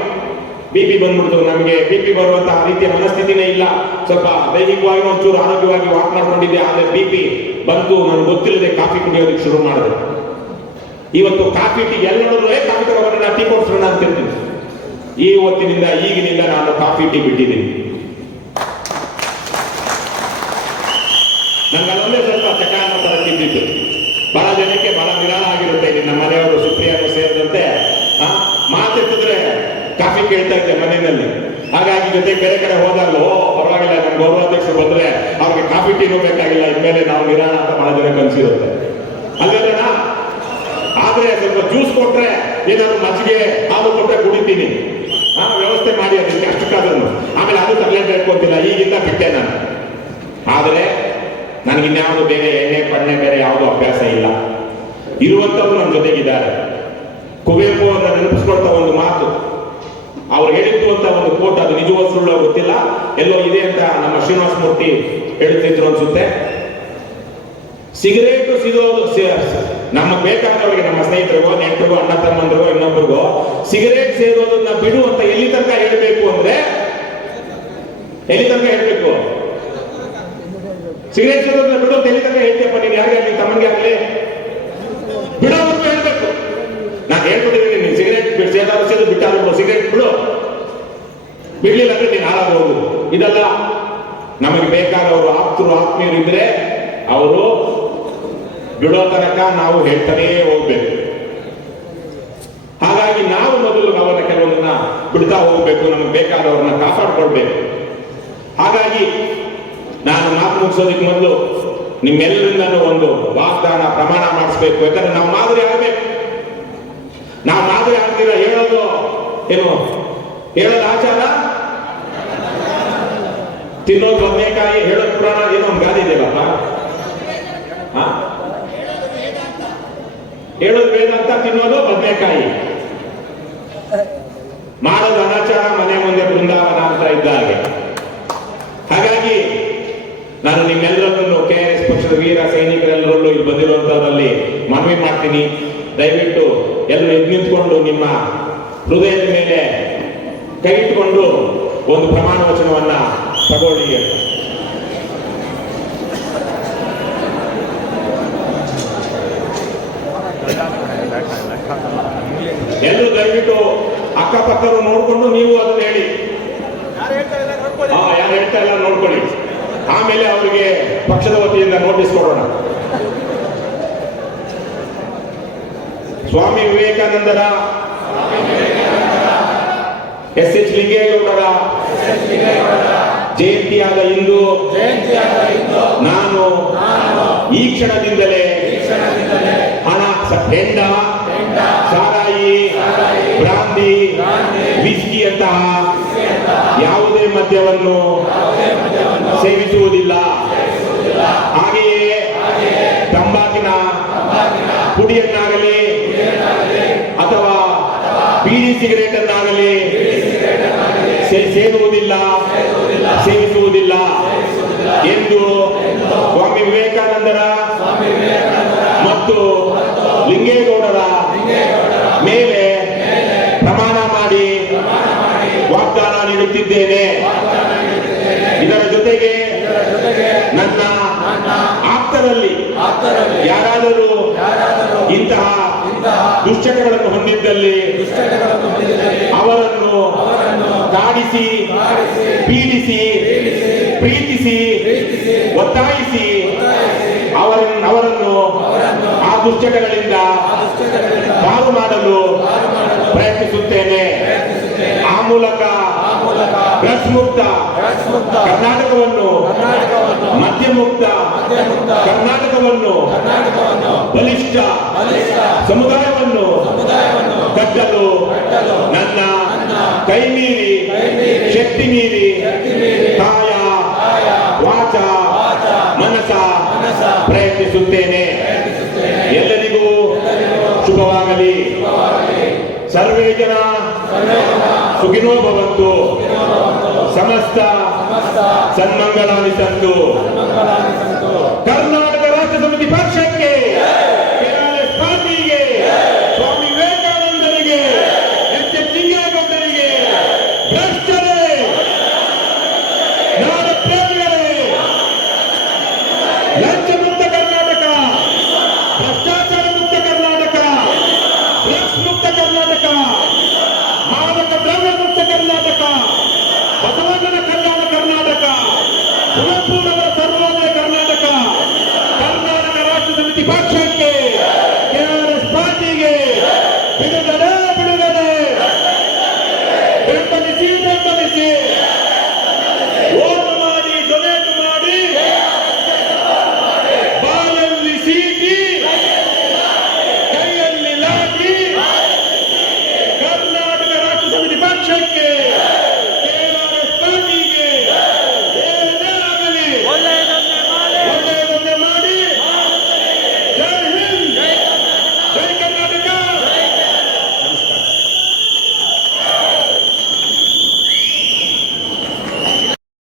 BP ಬಂದ್ಬಿಡ್ತು. ನಮಗೆ BP ಬರುವಂತಹ ರೀತಿಯ ಮನಸ್ಥಿತಿನೇ ಇಲ್ಲ. ಸ್ವಲ್ಪ ದೈಹಿಕವಾಗಿ ಒಂಚೂರು ಆರೋಗ್ಯವಾಗಿ ವಾಕ್ ಮಾಡ್ಕೊಂಡಿದ್ದೆ. ಆದ್ರೆ BP ಬಂತು, ನನಗೆ ಗೊತ್ತಿಲ್ಲದೆ ಕಾಫಿ ಕುಡಿಯೋದಕ್ಕೆ ಶುರು ಮಾಡಿದೆ. ಇವತ್ತು ಕಾಫಿ ಟೀ ಎಲ್ಲ ನೋಡಿದ್ರೆ ಕಾಫಿ ತಗೊಂಡ್ರೆ ಟೀ ಕೊಡ್ಸೋಣ ಅಂತಿರ್ತೀನಿ. ಈ ಹೊತ್ತಿನಿಂದ ಈಗಿನಿಂದ ನಾನು ಕಾಫಿ ಟೀ ಬಿಟ್ಟಿದ್ದೀನಿ. ನಂಗೆ ಅದೊಂದೇ ಸ್ವಲ್ಪ ಚಟಾನ ತರಕ್ಕಿದ್ದಿತ್ತು. ಬಹಳ ಜನಕ್ಕೆ ಬಹಳ ವಿರಾಳ ಆಗಿರುತ್ತೆ. ಇಲ್ಲಿ ನಮ್ಮ ಮನೆಯವರು ಸುಪ್ರಿಯರು ಸೇರಿದಂತೆ ಮಾತೆತ್ತಿದ್ರೆ ಕಾಫಿ ಕೇಳ್ತಾ ಇದ್ದೆ ಮನೆಯಲ್ಲಿ. ಹಾಗಾಗಿ ಜೊತೆ ಬೇರೆ ಕಡೆ ಹೋದಾಗಲೂ ಪರವಾಗಿಲ್ಲ, ನಮ್ಮ ಗೌರವಾಧ್ಯಕ್ಷರು ಬಂದ್ರೆ ಅವ್ರಿಗೆ ಕಾಫಿ ಟೀನೂ ಬೇಕಾಗಿಲ್ಲ, ಇನ್ಮೇಲೆ ನಾವು ನಿರಾಳ ಅಂತ ಬಹಳ ಜನಕ್ಕೆ ಅನ್ಸಿರುತ್ತೆ ಅಲ್ವೇನ. ಆದ್ರೆ ಸ್ವಲ್ಪ ಜ್ಯೂಸ್ ಕೊಟ್ರೆ, ಏನಾದ್ರು ಮಜ್ಜಿಗೆ ಹಾಲು ಕೊಟ್ರೆ ಕುಡಿತೀನಿ. ವ್ಯವಸ್ಥೆ ಮಾಡಿ ಅದಕ್ಕೆ ಅಷ್ಟಕ್ಕಾದ್ರೂ. ಆಮೇಲೆ ಅದು ತರಲೇಬೇಕು ಅಂತಿಲ್ಲ, ಈಗಿಂದ ಬಿಟ್ಟೆ ನಾನು. ಆದರೆ ನನಗಿನ್ಯಾವುದು ಬೇರೆ ಎಣ್ಣೆ ಪಣ್ಣೆ ಬೇರೆ ಯಾವುದೂ ಅಭ್ಯಾಸ ಇಲ್ಲ. ಇರುವಂತವ್ರು ನನ್ನ ಜೊತೆಗಿದ್ದಾರೆ. ಕುವೆಂಪು ಅಂತ ನೆನಪಿಸ್ಕೊಳ್ತಾ ಒಂದು ಮಾತು, ಅವ್ರು ಹೇಳಿದ್ದು ಅಂತ ಒಂದು ಕೋಟ್, ಅದು ನಿಜವಾದ ಸುಳ್ಳು ಗೊತ್ತಿಲ್ಲ, ಎಲ್ಲೋ ಇದೆ ಅಂತ ನಮ್ಮ ಶ್ರೀನಿವಾಸ ಮೂರ್ತಿ ಹೇಳ್ತಿದ್ರು ಅನ್ಸುತ್ತೆ. ಸಿಗರೇಟ್ ಸಿಗೋದು ನಮಗೆ ಬೇಕಾದವರಿಗೆ, ನಮ್ಮ ಸ್ನೇಹಿತರಿಗೋ ನೆಂಟರಿಗೋ ಅಣ್ಣ ತಮ್ಮಂದ್ರಿಗೋ ಇನ್ನೊಬ್ಬರಿಗೋ ಸಿಗರೇಟ್ ಸೇರೋದನ್ನ ಬಿಡು ಅಂತ ಎಲ್ಲಿ ತನಕ ಹೇಳಬೇಕು ಅಂದ್ರೆ, ಎಲ್ಲಿ ತನಕ ಹೇಳ್ಬೇಕು? ಸಿಗರೇಟ್ ಸೇರೋದನ್ನ ಬಿಡು ಅಂತ ಎಲ್ಲಿ ತನಕ ಹೇಳ್ತೀಯಪ್ಪ ನೀನು? ಯಾರಿಗೆ ಆಗಲಿ, ತಮ್ಮನಿಗೆ ಆಗಲಿ ಬಿಡೋ ಅಂತ ಹೇಳ್ಬೇಕು. ನಾನು ಹೇಳ್ಕೊಟ್ಟಿದ್ದೀನಿ, ನೀನು ಸಿಗರೇಟ್ ಸೇದು ಬಿಟ್ಟಾದ್ರು ಸಿಗರೇಟ್ ಬಿಡು, ಬಿಡ್ಲಿಲ್ಲ ಅಂದ್ರೆ ನೀನು ಹಾಳಾಗಿ ಹೋಗು. ಇದೆಲ್ಲ ನಮಗೆ ಬೇಕಾದವರು ಆಪ್ತರು ಆತ್ಮೀಯರು ಇದ್ರೆ ಅವರು ಬಿಡೋ ತನಕ ನಾವು ಹೇಳ್ತಾನೇ ಹೋಗ್ಬೇಕು. ಹಾಗಾಗಿ ನಾವು ಮೊದಲು ಅವರ ಕೆಲವೊಂದನ್ನ ಬಿಡ್ತಾ ಹೋಗ್ಬೇಕು, ನಮಗೆ ಬೇಕಾದವ್ರನ್ನ ಕಾಪಾಡ್ಕೊಳ್ಬೇಕು. ಹಾಗಾಗಿ ನಾನು ಮಾತು ಮುಗಿಸೋದಕ್ಕೆ ಮೊದಲು ನಿಮ್ಮೆಲ್ಲರಿಂದ ಒಂದು ವಾಗ್ದಾನ ಪ್ರಮಾಣ ಮಾಡಿಸ್ಬೇಕು. ಯಾಕಂದ್ರೆ ನಾವು ಮಾದರಿ ಆಗಬೇಕು. ನಾವು ಮಾದರಿ ಆಗ್ತೀರ ಹೇಳೋದು ಏನು, ಹೇಳೋದು ಆಚಾರ, ತಿನ್ನೋದು ಬದನೆಕಾಯಿ, ಹೇಳೋದು ಪುರಾಣ, ಏನೋ ಒಂದು ಗಾದೆ ಇದೆಯಲ್ಲಪ್ಪ, ಹೇಳೋದು ವೇದಾಂತ, ತಿನ್ನೋದು ಬದನೆಕಾಯಿ, ಮಾಡೋದು ಅನಾಚಾರ, ಮನೆ ಮುಂದೆ ಬೃಂದಾವನ ಅಂತ ಇದ್ದ ಹಾಗೆ. ಹಾಗಾಗಿ ನಾನು ನಿಮ್ಮೆಲ್ಲರನ್ನು KRS ಪಕ್ಷದ ವೀರ ಸೈನಿಕರೆಲ್ಲರಲ್ಲೂ ಇಲ್ಲಿ ಬಂದಿರುವಂತಹದ್ರಲ್ಲಿ ಮನವಿ ಮಾಡ್ತೀನಿ. ದಯವಿಟ್ಟು ಎಲ್ಲರೂ ಎದ್ದು ನಿಂತ್ಕೊಂಡು ನಿಮ್ಮ ಹೃದಯದ ಮೇಲೆ ಕೈ ಇಟ್ಟುಕೊಂಡು ಒಂದು ಪ್ರಮಾಣ ವಚನವನ್ನ ತಗೊಳ್ಳಿ. ಎಲ್ಲರೂ ದಯವಿಟ್ಟು ಅಕ್ಕಪಕ್ಕರು ನೋಡ್ಕೊಂಡು ನೀವು ಅದನ್ನ ಹೇಳಿ. ಯಾರು ಹೇಳ್ತಾ ಇಲ್ಲ ನೋಡ್ಕೊಳ್ಳಿ. ಆಮೇಲೆ ಅವರಿಗೆ ಪಕ್ಷದ ವತಿಯಿಂದ ನೋಟಿಸ್ ಕೊಡೋಣ. ಸ್ವಾಮಿ ವಿವೇಕಾನಂದರ, ಎಸ್.ಎಚ್. ಲಿಂಗೇಗೌಡರ ಜಯಂತಿಯಾದ ಇಂದು ನಾನು ಈ ಕ್ಷಣದಿಂದಲೇ ಹಣ, ಹೆಂಡ, ಸಾರಾಯಿ, ಬ್ರಾಂದಿ, ವಿಸ್ಕಿ ಅಂತಹ ಯಾವುದೇ ಮದ್ಯವನ್ನು ಸೇವಿಸುವುದಿಲ್ಲ. ಹಾಗೆಯೇ ತಂಬಾಕಿನ ಪುಡಿಯನ್ನಾಗಲಿ ಅಥವಾ ಬೀಡಿ ಸಿಗರೇಟ್ ಅನ್ನಾಗಲಿ ಸೇರುವುದಿಲ್ಲ, ಸೇವಿಸುವುದಿಲ್ಲ ಎಂದು ಸ್ವಾಮಿ ವಿವೇಕಾನಂದರ ಮತ್ತು ಲಿಂಗೇಗೌಡರ ಮೇಲೆ ಪ್ರಮಾಣ ಮಾಡಿ ವಾಗ್ದಾನ ನೀಡುತ್ತಿದ್ದೇನೆ. ಇದರ ಜೊತೆಗೆ ನನ್ನ ಆಪ್ತರಲ್ಲಿ ಯಾರಾದರೂ ಇಂತಹ ದುಶ್ಚಟಗಳನ್ನು ಹೊಂದಿದ್ದಲ್ಲಿ ಅವರನ್ನು ಕಾಡಿಸಿ, ಪೀಡಿಸಿ, ಪ್ರೀತಿಸಿ, ಒತ್ತಾಯಿಸಿ ಅವರನ್ನು ಆ ದುಶ್ಚಟಗಳಿಂದ ಪಾರು ಮಾಡಲು ಪ್ರಯತ್ನಿಸುತ್ತೇನೆ. ಆ ಮೂಲಕ ಡ್ರಗ್ಸ್ ಮುಕ್ತ ಕರ್ನಾಟಕವನ್ನು, ಮದ್ಯಮುಕ್ತ ಕರ್ನಾಟಕವನ್ನು, ಬಲಿಷ್ಠ ಸಮುದಾಯವನ್ನು ಕಟ್ಟಲು ನನ್ನ ಕೈ ಮೀರಿ, ಶಕ್ತಿ ಮೀರಿ, ಕಾಯ, ವಾಚ, ಮನಸ ಪ್ರಯತ್ನಿಸುತ್ತೇನೆ. ಎಲ್ಲರಿಗೂ ಶುಭವಾಗಲಿ. ಸರ್ವೇ ಜನ ಸುಖಿನೋ ಭವಂತು. ಸಮಸ್ತ ಸನ್ಮಂಗಲಾನಿ ಸಂತು. ಕರ್ನಾಟಕ ರಾಜ್ಯ ಸಮಿತಿ ಪಕ್ಷಕ್ಕೆ, KRS ಪಾರ್ಟಿಗೆ, ಸ್ವಾಮಿ ವಿವೇಕಾನಂದರಿಗೆ, ಎಸ್.ಎಚ್. ಲಿಂಗೇಗೌಡರಿಗೆ, ಭ್ರಷ್ಟರೇ, ನಾಡ ಪ್ರೇಮಿಗಳೇ, ಲಂಚ ಮುಕ್ತ ಕರ್ನಾಟಕ, ಭ್ರಷ್ಟಾಚಾರ ಮುಕ್ತ ಕರ್ನಾಟಕ, ಡ್ರಗ್ಸ್ ಮುಕ್ತ ಕರ್ನಾಟಕ, ಮಾದಕ ದ್ರವ್ಯ ಮುಕ್ತ ಇದು